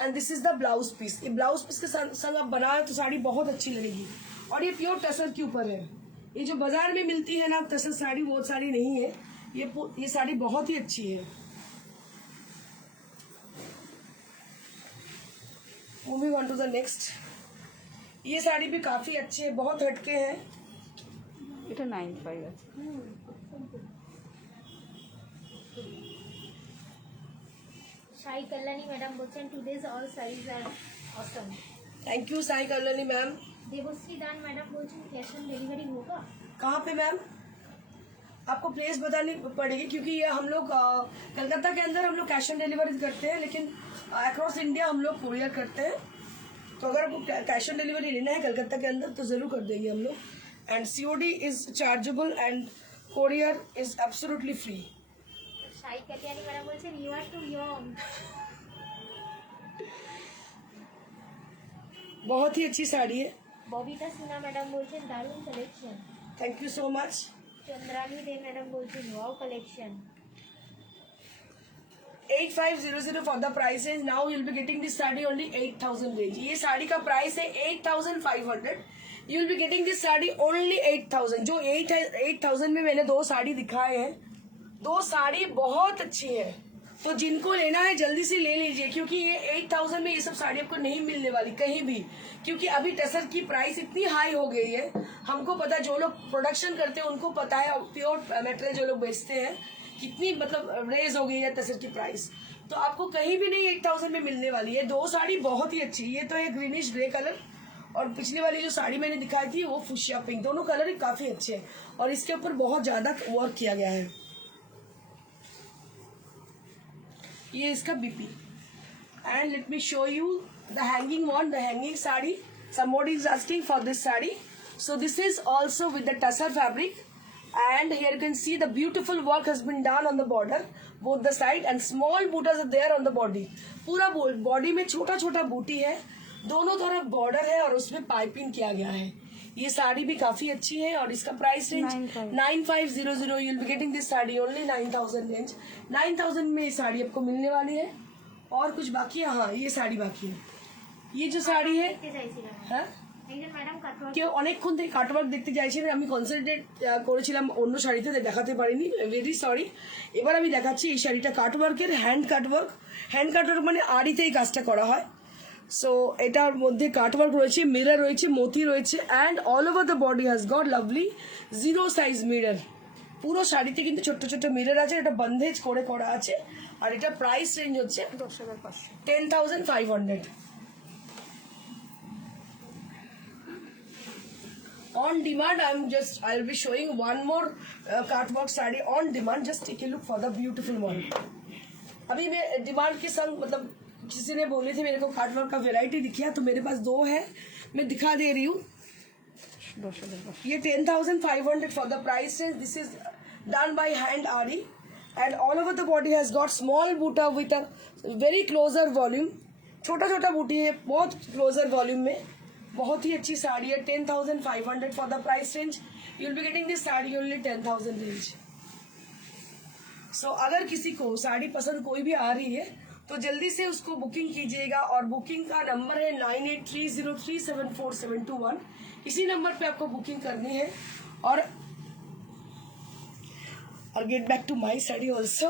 And this is the blouse piece. ये blouse piece के संग आप बनाए तो साड़ी बहुत अच्छी लगेगी और ये प्योर टसर के ऊपर है. ये जो बाजार में मिलती है ना टसर साड़ी वो साड़ी नहीं है. ये साड़ी बहुत ही अच्छी है. Moving on to the next. ये साड़ी भी काफी अच्छे है, बहुत हटके हैं. এটা 95 আছে. সাই কল্যাণী ম্যাডাম বলছেন today's all size are awesome. Thank you Sai Kalyani ma'am. Debashree Dan madam बोलছেন कैश ऑन डिलीवरी होगा. कहाँ पे मैम? आपको प्लेस बतानी पड़ेगी क्योंकि ये हम लोग कलकत्ता के अंदर हम लोग कैश ऑन डिलीवरी करते हैं लेकिन अक्रॉस इंडिया हम लोग कोरियर करते हैं. तो अगर आपको कैश ऑन डिलीवरी लेना है कलकत्ता के अंदर तो ज़रूर कर देंगे हम लोग. And COD is chargeable and courier is absolutely free. Sai কাটিয়ানি madam বলছেন ইউ আর টু ইয়ং. बहुत ही अच्छी साड़ी है. ববিতা সিনহা ম্যাডাম বলছেন দারুণ collection. Thank you so much. Chandrani De madam বলছেন wow collection. 8500 for the price range. Now you'll be getting this sari only 8000 range. ये साड़ी का प्राइस है 8500. You will be getting this sari only 8000. जो 8000 में मैंने दो साड़ी दिखाए हैं, दो साड़ी बहुत अच्छी है. तो जिनको लेना है जल्दी से ले लीजिए क्योंकि ये 8000 में ये सब साड़ी आपको नहीं मिलने वाली कहीं भी क्योंकि अभी टसर की प्राइस इतनी हाई हो गई है. हमको पता है जो लोग प्रोडक्शन करते हैं उनको पता है प्योर मटेरियल जो लोग बेचते हैं कितनी मतलब रेज हो गई है टसर की प्राइस. तो आपको कहीं भी नहीं 8000 में मिलने वाली है. दो साड़ी बहुत ही अच्छी. ये तो है ग्रीनिश ग्रे कलर और पिछली वाली जो साड़ी मैंने दिखाई थी वो फुशिया पिंक. दोनों कलर काफी अच्छे हैं और इसके ऊपर बहुत ज्यादा वर्क किया गया है. ये इसका BP. And let me show you the hanging one, the hanging sari. Somebody is asking for this sari. So this is also with the tussar fabric. And here you can see the beautiful work has been done on the border, both the side, and small bootas are there on the body. पूरा body में छोटा छोटा बूटी है, दोनों तरफ border है और उसमें पाइपिंग किया गया है. ये साड़ी भी काफी अच्छी है और इसका price range 9500. You will be getting this sari only 9000 range. 9000 में ये साड़ी आपको मिलने वाली है. और कुछ बाकी है? हाँ, ये साड़ी बाकी है. ये जो শাড়ি है, হ্যাঁ, কেউ অনেকক্ষণ থেকে কাটওয়ার্ক দেখতে চাইছিলেন, আমি কনসেন্ট্রেট করেছিলাম অন্য শাড়িতে, দেখাতে পারিনি, ভেরি সরি. এবার আমি দেখাচ্ছি এই শাড়িটা কাটওয়ার্কের, হ্যান্ড কাটওয়ার্ক. হ্যান্ড কাটওয়ার্ক মানে আড়িতেই কাজটা করা হয়. সো এটার মধ্যে কাটওয়ার্ক রয়েছে, মিরর রয়েছে, মতি রয়েছে, and all over the body has got lovely 0 size mirror. পুরো শাড়িতে কিন্তু ছোট্ট ছোট্ট মিরর আছে, এটা বন্ধেজ করে করা আছে. আর এটা প্রাইস রেঞ্জ হচ্ছে 10,500. On demand, I'll be showing one more catwalk saree on demand. Just take a look for the beautiful one. अभी मैं डिमांड के संग, मतलब किसी ने बोले थे मेरे को काटवर्क का वेराइटी दिखिया, तो मेरे पास 2 है, मैं दिखा दे रही हूँ. ये 10,500 for the price range. This is done by hand ari, and all over the body has got small booty with a very closer volume. छोटा छोटा बूटी है, बहुत क्लोजर वॉल्यूम में. बहुत ही अच्छी साड़ी है. 10,500 for the price range. You will be getting this sari only 10,000 range. So अगर किसी को साड़ी पसंद कोई भी आ रही है तो जल्दी से उसको बुकिंग कीजिएगा. और बुकिंग का नंबर है 9830374721. इसी नंबर पे आपको बुकिंग करनी है. और get back to my sari also.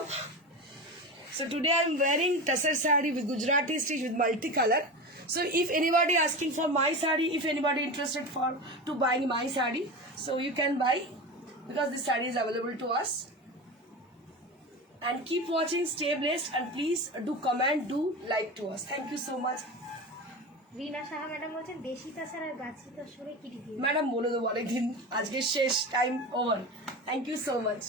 So today I am wearing tussar saree with Gujarati stitch with multicolor. So if anybody asking for my saree, if anybody interested to buying my saree, so you can buy, because this saree is available to us. And keep watching, stay blessed, and please do comment, do like to us. Thank you so much. Rina Saha madam বলছেন দেশি তাছার আর গাছি তাছাড়ে কি difference? Madam বলে দেবো অনেকদিন, আজকে শেষ, time over. Thank you so much.